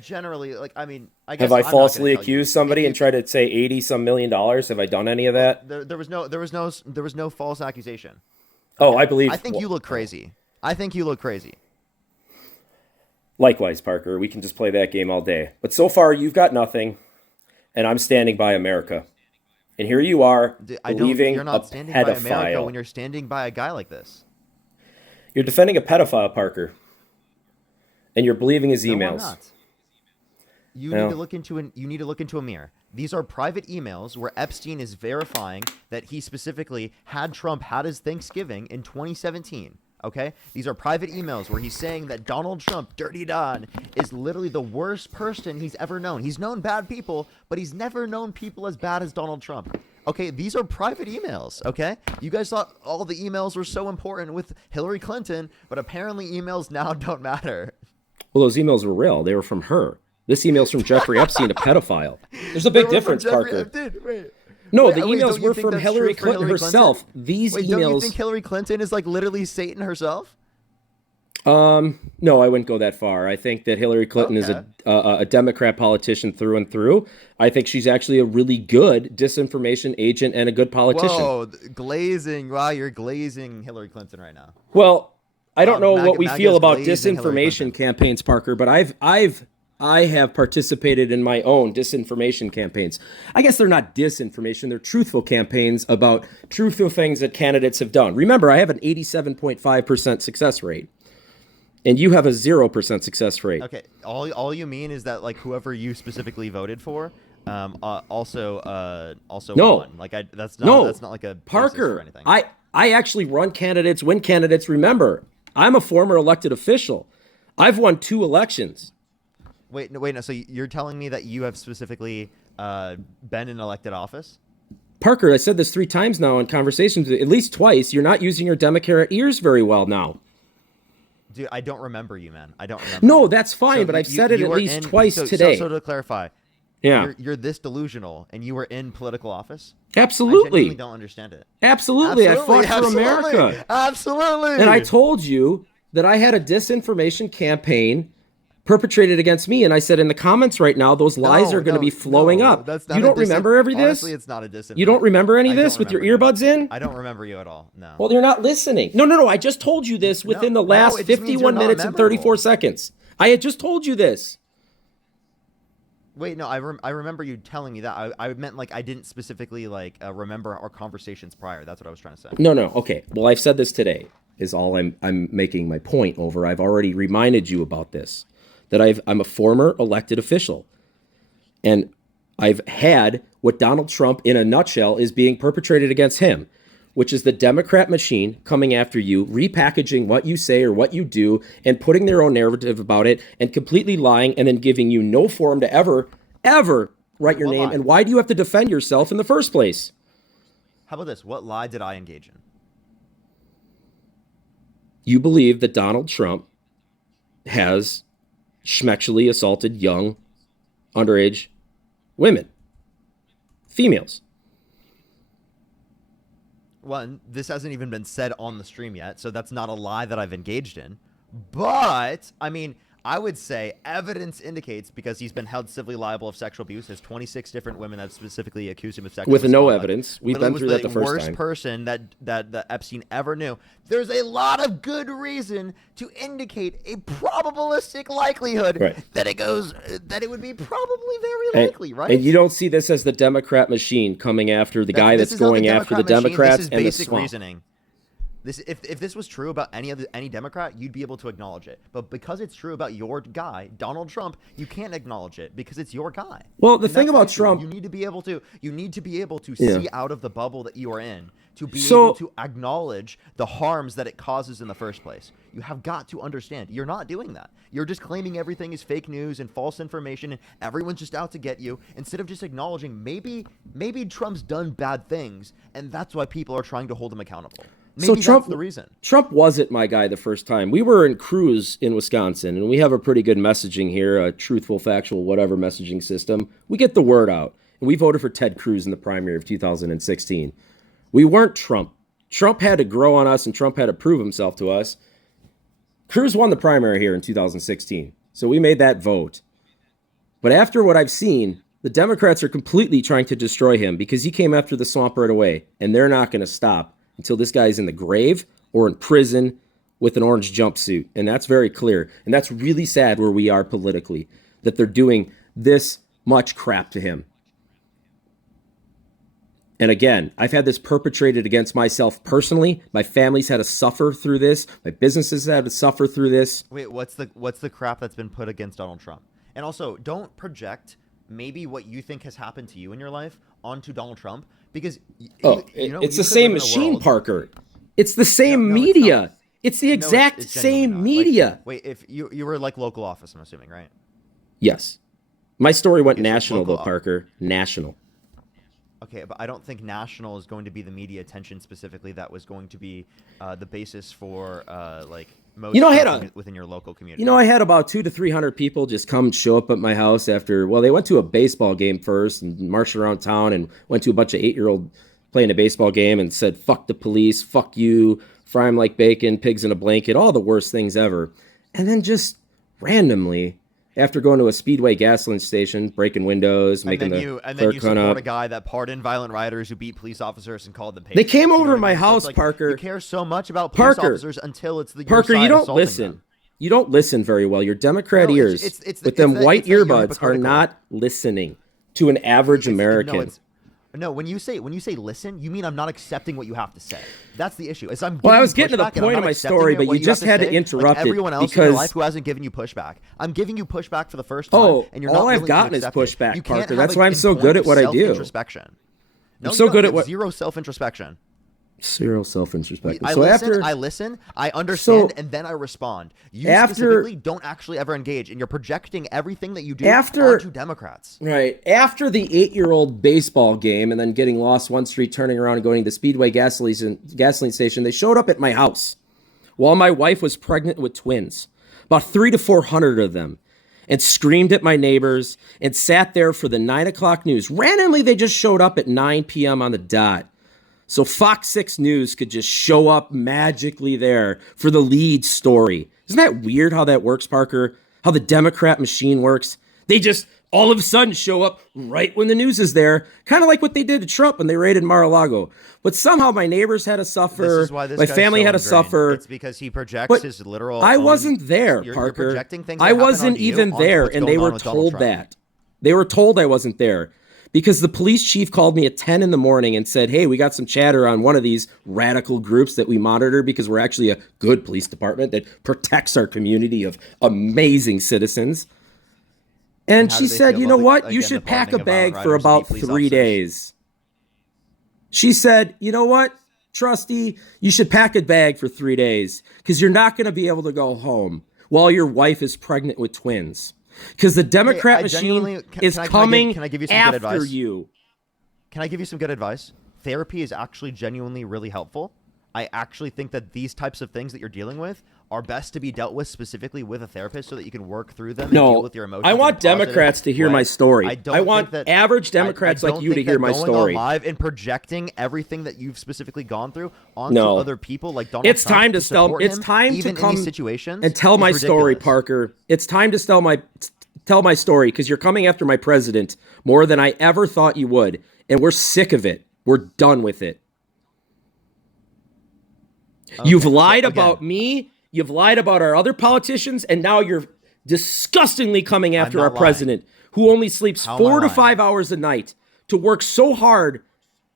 Generally, like I mean, I guess Have I I'm not falsely gonna tell you. accused somebody If and tried to say $80-some million? Have I done any of that? there was no false accusation. Oh, I believe. I think you look crazy. I think you look crazy. Likewise, Parker. We can just play that game all day. But so far, you've got nothing, and I'm standing by America. And here you are, believing You're not a standing by America pedophile. when you're standing by a guy like this. You're defending a pedophile, Parker. And you're believing his No, I'm emails. not. You Well- need to look into a mirror. These are private emails where Epstein is verifying that he specifically had Trump had his Thanksgiving in 2017. Okay? These are private emails where he's saying that Donald Trump, Dirty Don, is literally the worst person he's ever known. He's known bad people, but he's never known people as bad as Donald Trump. Okay, these are private emails, okay? You guys thought all the emails were so important with Hillary Clinton, but apparently emails now don't matter. Well, those emails were real. They were from her. This email's from Jeffrey Epstein, a pedophile. There's a big difference, Parker. No, the emails don't you were think from that's Hillary true for Clinton Hillary herself. Clinton? These Wait, don't you emails. think Hillary Clinton is like literally Satan herself? No, I wouldn't go that far. I think that Hillary Clinton is a Democrat politician through and through. I think she's actually a really good disinformation agent and a good politician. Whoa, glazing. Wow, you're glazing Hillary Clinton right now. Well, I don't know what we MAGA's feel about glazing Hillary disinformation Clinton. campaigns, Parker, but I have participated in my own disinformation campaigns. I guess they're not disinformation, they're truthful campaigns about truthful things that candidates have done. Remember, I have an 87.5% success rate, and you have a 0% success rate. Okay, all you mean is that like whoever you specifically voted for, also No. won. Like that's No, not like a basis Parker, for anything. I actually run candidates, win candidates. Remember, I'm a former elected official. I've won 2 elections. Wait, no. So you're telling me that you have specifically been in elected office? Parker, I said this 3 times now in conversations, at least twice. You're not using your Democrat ears very well now. Dude, I don't remember you, man. I don't remember. No, that's fine, So but I've you- said it you at were least in- twice so, today. So to clarify, Yeah, you're this delusional, and you were in political office. I absolutely. genuinely don't understand it. Absolutely. I fought for America. Absolutely. And I told you that I had a disinformation campaign perpetrated against me. And I said in the comments right now, those lies are going to be flowing up. That's You don't remember every this? Honestly, it's not a disinformation. You don't remember any of I this don't with your remember you. earbuds in? I don't remember you at all. No. Well, you're not listening. No. I just told you this within the no, last it just means 51 you're not minutes and memorable. 34 seconds. I had just told you this. Wait, no. I remember you telling me that. I meant like I didn't specifically like remember our conversations prior. That's what I was trying to say. No. Okay. Well, I've said this today is all I'm making my point over. I've already reminded you about this, that I'm a former elected official. And I've had what Donald Trump, in a nutshell, is being perpetrated against him, which is the Democrat machine coming after you, repackaging what you say or what you do, and putting their own narrative about it, and completely lying, and then giving you no forum to ever write your What name. lie? And why do you have to defend yourself in the first place? How about this? What lie did I engage in? You believe that Donald Trump has schmexually assaulted young, underage women, females. One, this hasn't even been said on the stream yet, so that's not a lie that I've engaged in. But I mean, I would say evidence indicates, because he's been held civilly liable of sexual abuse. There's 26 different women that specifically accused him of sexual With no misconduct. evidence. We've Literally been was through that the first worst time. person that Epstein ever knew. There's a lot of good reason to indicate a probabilistic likelihood Right. that it would be probably very likely, right? And you don't see this as the Democrat machine coming after the guy This that's is not going after the Democrat machine. Democrats This is and the basic swamp. reasoning. If this was true about any Democrat, you'd be able to acknowledge it. But because it's true about your guy, Donald Trump, you can't acknowledge it because it's your guy. Well, the And thing that's about issue. Trump- you need to be able to Yeah. see out of the bubble that you are in, to be So- able to acknowledge the harms that it causes in the first place. You have got to understand. You're not doing that. You're just claiming everything is fake news and false information, and everyone's just out to get you, instead of just acknowledging maybe Trump's done bad things, and that's why people are trying to hold him accountable. Maybe Trump, that's the reason. Trump wasn't my guy the first time. We were in Cruz in Wisconsin, and we have a pretty good messaging here, a truthful, factual, whatever messaging system. We get the word out. And we voted for Ted Cruz in the primary of 2016. We weren't Trump. Trump had to grow on us, and Trump had to prove himself to us. Cruz won the primary here in 2016, so we made that vote. But after what I've seen, the Democrats are completely trying to destroy him because he came after the swamp right away, and they're not going to stop until this guy's in the grave or in prison with an orange jumpsuit. And that's very clear. And that's really sad where we are politically, that they're doing this much crap to him. And again, I've had this perpetrated against myself personally. My family's had to suffer through this. My businesses had to suffer through this. Wait, what's the crap that's been put against Donald Trump? And also, don't project maybe what you think has happened to you in your life onto Donald Trump, because It's the same machine, Parker. It's the same No, it's media. not. It's the No, exact it's genuinely same not. media. Like, wait, if you were like local office, I'm assuming, right? Yes. My story went Okay, so national, local- though, Parker. National. Okay, but I don't think national is going to be the media attention specifically that was going to be the basis for like most You know, I had stuff a- within your local community. I had about 200 to 300 people just come show up at my house after, well, they went to a baseball game first and marched around town and went to a bunch of 8-year-old playing a baseball game and said, fuck the police, fuck you, fry 'em like bacon, pigs in a blanket, all the worst things ever. And then just randomly, after going to a Speedway gasoline station, breaking windows, making the and then clerk you run support up. a guy that pardoned violent rioters who beat police officers and called them They patriots. came You know over what to I my mean? So it's house, like, Parker. You care so much about police Parker. officers until it's the your Parker, you side don't assaulting listen. them. You don't listen very well. Your Democrat No, ears with them white it's that you're earbuds are hypocritical. not listening to an average American. No, when you say listen, you mean I'm not accepting what you have to say. That's the issue. Is I'm Well, I giving was you getting to the pushback and I'm point not of my accepting story, it, but what you just have had to say, interrupt like it everyone else in your because- life who hasn't given you pushback. I'm giving you pushback for the first time. Oh, and you're all not I've willing to gotten is accept it. pushback, You can't Parker. have That's a why I'm so point good of at what I do. self-introspection. No, I'm so you good don't. at what- Zero self-introspection. Zero self-introspection. I So listen, I understand, So- and then I respond. You After- specifically don't actually ever engage, and you're projecting everything that you do After- onto Democrats. Right. After the 8-year-old baseball game and then getting lost one street, turning around and going to the Speedway gasoline station, they showed up at my house while my wife was pregnant with twins, about 300 to 400 of them, and screamed at my neighbors and sat there for the 9 o'clock news. Randomly, they just showed up at 9 p.m. on the dot. So Fox 6 News could just show up magically there for the lead story. Isn't that weird how that works, Parker? How the Democrat machine works? They just all of a sudden show up right when the news is there, kind of like what they did to Trump when they raided Mar-a-Lago. But somehow my neighbors had to suffer. This is why this My guy's family so had to ingrained. suffer. It's because he projects But his literal. I own- wasn't there, you're Parker. projecting things that I happen wasn't onto you even onto there, what's and going they on were with Donald told Trump. that. They were told I wasn't there because the police chief called me at 10 in the morning and said, hey, we got some chatter on one of these radical groups that we monitor because we're actually a good police department that protects our community of amazing citizens. And how she do they said, feel you about know what? the- You again, should the pack a pardoning of bag violent for riders and about police 3 officers? days. She said, you know what, Trusty, you should pack a bag for 3 days because you're not going to be able to go home while your wife is pregnant with twins. Because the Democrat I machine genuinely- is can I give- coming can I give you some good after advice? you. Can I give you some good advice? Therapy is actually genuinely really helpful. I actually think that these types of things that you're dealing with are best to be dealt with specifically with a therapist so that you can work through them and deal with your emotions. I want in a positive Democrats to hear way. my story. I I want think that average Democrats I like don't you to think hear that my going story. on live and projecting everything that you've specifically gone through onto No. other people like Donald It's Trump time to support it's him, time even to come in these situations and tell is my story, ridiculous. Parker. It's time to tell my story because you're coming after my president more than I ever thought you would, and we're sick of it. We're done with it. You've lied about me. You've lied about our other politicians, and now you're disgustingly coming after not our lying. president, who only sleeps How am I 4 to lying? 5 hours a night to work so hard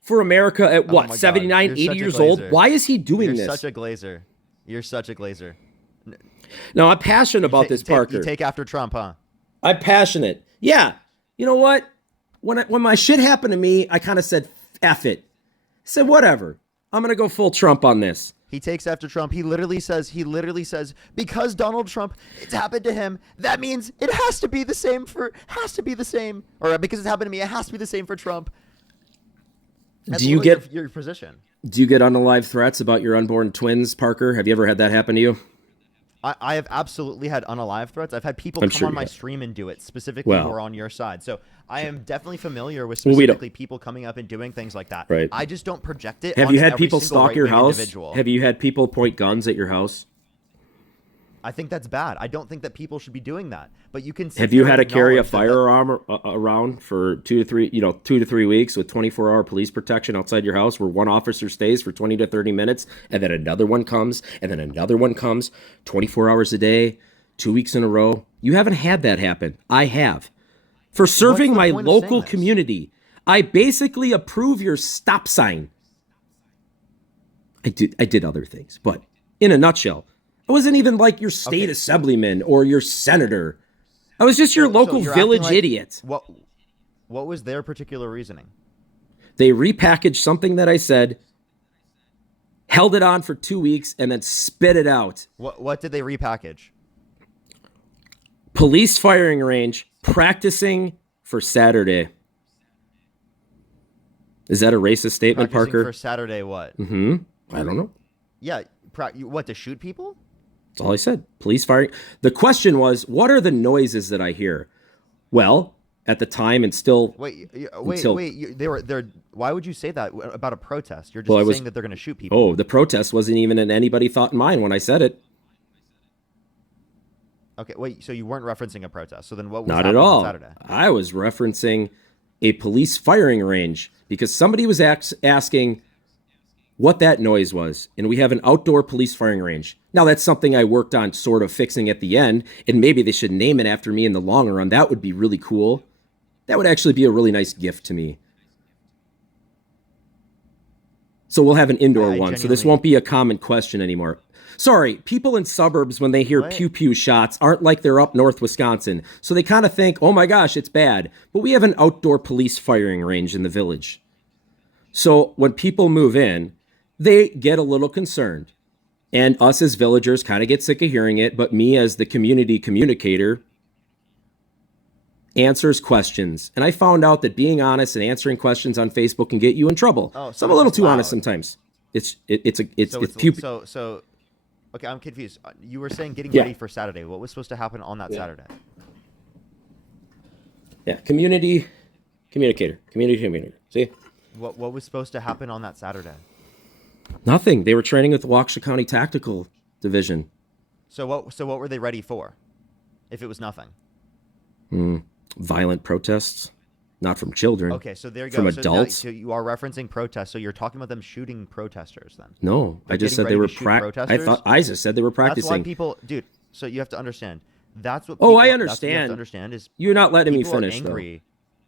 for America at Oh my God, 79, you're 80 such a years old. glazer. Why is he doing You're this? such a glazer. You're such a glazer. No, I'm passionate about this, Parker. You take after Trump, huh? I'm passionate. Yeah. You know what? When my shit happened to me, I kind of said, F it. I said, whatever. I'm going to go full Trump on this. He takes after Trump. He literally says, because Donald Trump, it's happened to him, that means it has to be the same or because it's happened to me, it has to be the same for Trump. That's Do you literally get your position? Do you get unalive threats about your unborn twins, Parker? Have you ever had that happen to you? I have absolutely had unalive threats. I've had people I'm come sure on you my have. stream and do it, specifically Well. who are on your side. So I am definitely familiar with Well, we don't- specifically people coming up and doing things like that. Right. I just don't project it. Have onto you had every people single stalk your right-wing house? individual. Have you had people point guns at your house? I think that's bad. I don't think that people should be doing that. But you can. sit Have you there had to and carry a acknowledge that firearm around for 2 to 3 weeks with 24-hour police protection outside your house, where one officer stays for 20 to 30 minutes, and then another one comes, and then another one comes, 24 hours a day, 2 weeks in a row? You haven't had that happen. I have. For serving the my point of saying local this? community, I basically approve your stop sign. I did other things, but in a nutshell, I wasn't even like your state Okay. assemblyman or your senator. I was just your local you're acting village like- idiot. What was their particular reasoning? They repackaged something that I said, held it on for 2 weeks, and then spit it out. What did they repackage? Police firing range, practicing for Saturday. Is that a racist statement, Practicing Parker? for Saturday what? I don't know. Yeah, what, to shoot people? That's all I said. Police firing. The question was, what are the noises that I hear? Well, at the time, and still, Wait, Until- they're. Why would you say that about a protest? You're just Well, I was- saying that they're going to shoot people. oh, the protest wasn't even in anybody thought in mind when I said it. Okay, wait. So you weren't referencing a protest. So then what was Not at happening on all. Saturday? I was referencing a police firing range because somebody was asking what that noise was. And we have an outdoor police firing range. Now, that's something I worked on sort of fixing at the end. And maybe they should name it after me in the long run. That would be really cool. That would actually be a really nice gift to me. So we'll have an indoor I one. So this genuinely- won't be a common question anymore. Sorry, people in suburbs, when they hear What? pew-pew shots, aren't like they're up north Wisconsin. So they kind of think, oh my gosh, it's bad. But we have an outdoor police firing range in the village. So when people move in, they get a little concerned. And us as villagers kind of get sick of hearing it. But me as the community communicator answers questions. And I found out that being honest and answering questions on Facebook can get you in trouble. Oh, so so I'm a it's little just too honest loud. sometimes. It's So pew. okay, I'm confused. You were saying getting Yeah. ready for Saturday. What was supposed to happen on that Saturday? Yeah, community communicator. See? What was supposed to happen on that Saturday? Nothing. They were training with the Waukesha County Tactical Division. So what were they ready for? If it was nothing. Violent protests, not from children. Okay, so there you go. From So now- adults? So you are referencing protests. So you're talking about them shooting protesters then. No, I They're just getting said they ready were to shoot protesters? I thought Isa said they were That's why practicing. people, dude. So you have to understand. That's what. Oh, I people- that's what you have understand. to understand is You're not letting me people are finish, though. angry.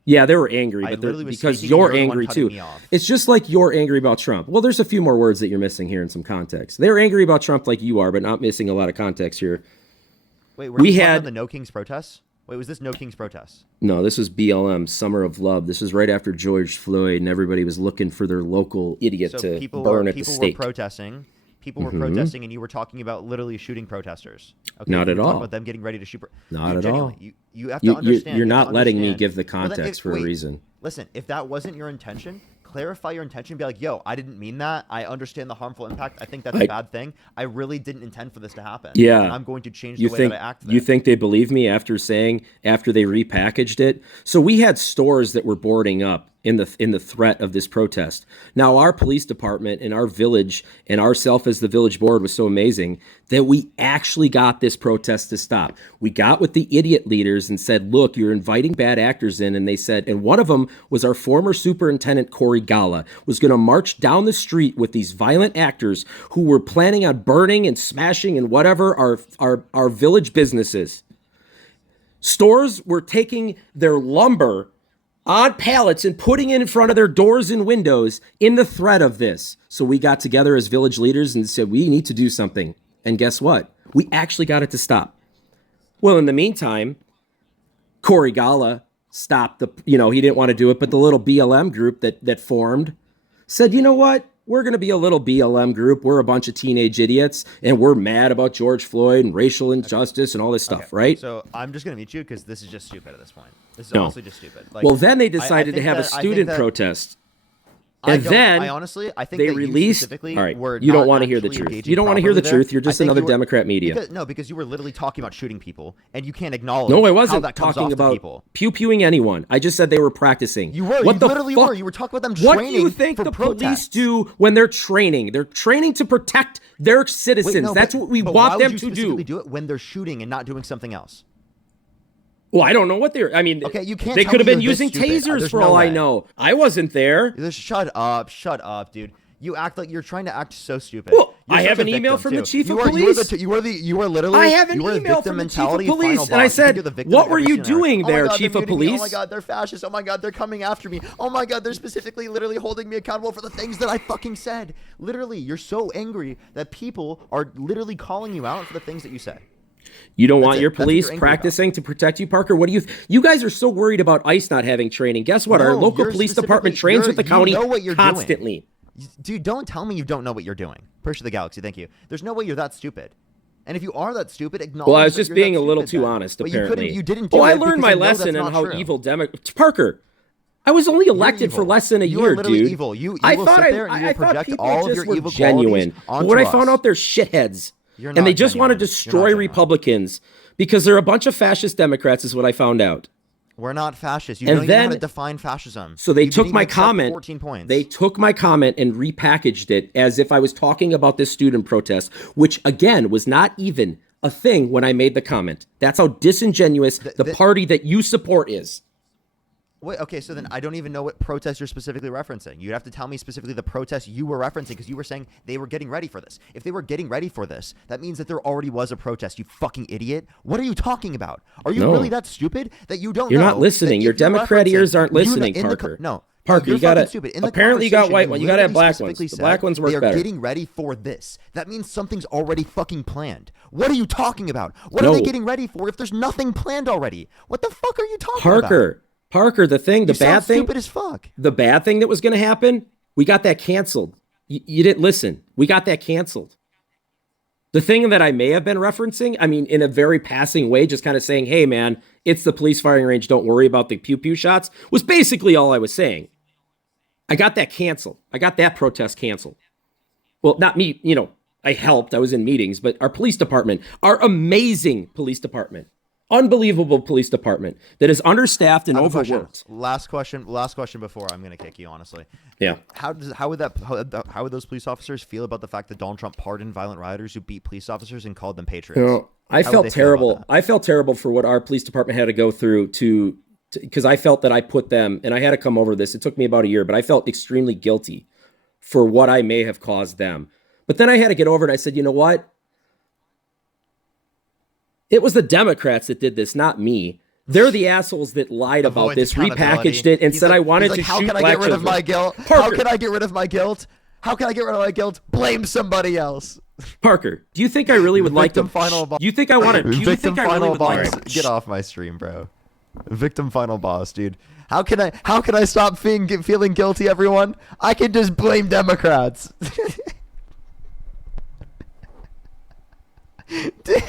Yeah, they were angry, I but they're, literally was because speaking and you're you're the one angry cutting too. me off. It's just like you're angry about Trump. Well, there's a few more words that you're missing here in some context. They're angry about Trump like you are, but not missing a lot of context here. Wait, We you talking had- about the No Kings protests? Wait, was this No Kings protests? No, this was BLM, Summer of Love. This was right after George Floyd, and everybody was looking for their local idiot So to people burn were at the people were stake. protesting. People were protesting, and you were talking about literally shooting protesters. Okay, Not you at were talking all. About them getting ready to shoot. Not Dude, at genuinely, all. You have to You- understand. you're you have not to letting me understand. give the Well, then context for a wait, reason. Listen, if that wasn't your intention, clarify your intention. Be like, yo, I didn't mean that. I understand the harmful impact. I think that's a bad thing. I really didn't intend for this to happen. Yeah. And I'm going to change the way that I act. You think they believe me after they repackaged it? So we had stores that were boarding up in the threat of this protest. Now our police department and our village and ourself as the village board was so amazing that we actually got this protest to stop. We got with the idiot leaders and said, look, you're inviting bad actors in. And they said, and one of them was our former superintendent, Corey Gala, was going to march down the street with these violent actors who were planning on burning and smashing and whatever our village businesses. Stores were taking their lumber on pallets and putting it in front of their doors and windows in the threat of this. So we got together as village leaders and said, we need to do something. And guess what? We actually got it to stop. Well, in the meantime, Corey Gala stopped he didn't want to do it, but the little BLM group that formed said, you know what? We're going to be a little BLM group. We're a bunch of teenage idiots, and we're mad about George Floyd and racial injustice and all this stuff, right? So I'm just going to mute you because this is just stupid at this point. This is honestly just stupid. Like, well, then they decided to have a student protest. And then I think they released. All right, you don't want to hear the truth. You don't want to hear the truth. You're just another Democrat media. Because you were literally talking about shooting people, and you can't acknowledge. No, I how wasn't that comes talking off about people. pew-pewing anyone. I just said they were practicing. You were. What You the literally fuck? were. You were talking about them What training. do you think for the protests. police do when they're training? They're training to protect their citizens. Wait, no, That's but- what we but want why them would to you specifically do. do it when they're shooting and not doing something else. Well, I don't know what they're. I mean, Okay, you can't they tell could have me been you're this using stupid. tasers There's for no all I way. know. I wasn't there. Just shut up, dude. You act like you're trying to act so stupid. Well, You're I such have a an email victim, from the too. chief of You are police. You are literally. I have an you are email victim from the chief of mentality, police, final and I boss. You said, think you're the victim "What of were every you scenario. doing Oh my there, God, chief they're of muting me. Oh my police?" God, they're fascists. Oh my God, they're coming after me. Oh my God, they're specifically literally holding me accountable for the things that I fucking said. Literally, you're so angry that people are literally calling you out for the things that you say. You don't want it. your That's what police you're angry practicing to protect you, Parker? What do you guys are so worried about ICE not having training. Guess what? Our No, local you're police department specifically- trains with the you county know what you're doing. constantly. Dude, don't tell me you don't know what you're doing. Push the galaxy, thank you. There's no way you're that stupid. And if you are that stupid, acknowledge. Well, I was that just you're being that a little stupid too then. honest, But apparently. you didn't do Oh, I it learned because my you know lesson that's on not how true. evil Parker, I was only elected for evil. less than a You year, are literally dude. evil. You I will thought sit there and you will I thought project people all of just your were evil genuine. qualities But onto what I us. found out, they're shitheads. You're And they not just want to genuine. You're not destroy genuine. Republicans because they're a bunch of fascist Democrats, is what I found out. We're not fascists. You And don't even know how then- to define fascism. So they You took didn't my even accept comment. 14 points. They took my comment and repackaged it as if I was talking about this student protest, which again was not even a thing when I made the comment. That's how disingenuous the party that you support is. Wait, okay, so then I don't even know what protest you're specifically referencing. You'd have to tell me specifically the protest you were referencing because you were saying they were getting ready for this. If they were getting ready for this, that means that there already was a protest, you fucking idiot. What are you talking about? Are you No. really that stupid that you don't You're know? not listening. that Your if you're Democrat referencing- ears aren't you know- listening, in the Parker. no. Parker, You're you gotta- fucking stupid. In the apparently you got conversation, white one. You gotta have literally black specifically ones. The said black ones work they are better. getting ready for this. That means something's already fucking planned. What are you talking about? What are No. they getting ready for if there's nothing planned already? What the fuck are you talking about? Parker, the You bad sound thing, stupid as fuck. the bad thing that was going to happen, we got that canceled. You didn't listen. We got that canceled. The thing that I may have been referencing, I mean, in a very passing way, just kind of saying, hey, man, it's the police firing range. Don't worry about the pew-pew shots, was basically all I was saying. I got that canceled. I got that protest canceled. Well, not me, I helped. I was in meetings, but our police department, our amazing police department, unbelievable police department that is understaffed and I have a overworked. question. Last question before I'm gonna kick you. Honestly, Yeah. how would those police officers feel about the fact that Donald Trump pardoned violent rioters who beat police officers and called them patriots? I How would felt they feel about terrible. that? I felt terrible for what our police department had to go through because I felt that I put them, and I had to come over this. It took me about a year, but I felt extremely guilty for what I may have caused them. But then I had to get over it. I said, you know what? It was the Democrats that did this, not me. They're the assholes that lied about Avoid this, accountability. repackaged it, and He's said like- I wanted he's like, to how shoot can I black get rid of children. my guilt? How Parker. can I get rid of my guilt? How can I get rid of my guilt? Blame somebody else. Parker, do you think I really would like to? Victim final boss. You think I want to? Do you Victim think I really final would boss. like to? Get off my stream, bro. Victim final boss, dude. How can I stop feeling guilty, everyone? I can just blame Democrats. Dude,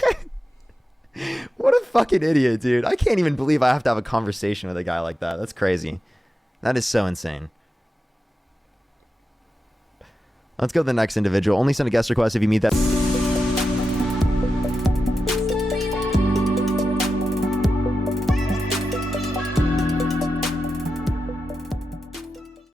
what a fucking idiot, dude. I can't even believe I have to have a conversation with a guy like that. That's crazy. That is so insane. Let's go to the next individual. Only send a guest request if you meet that.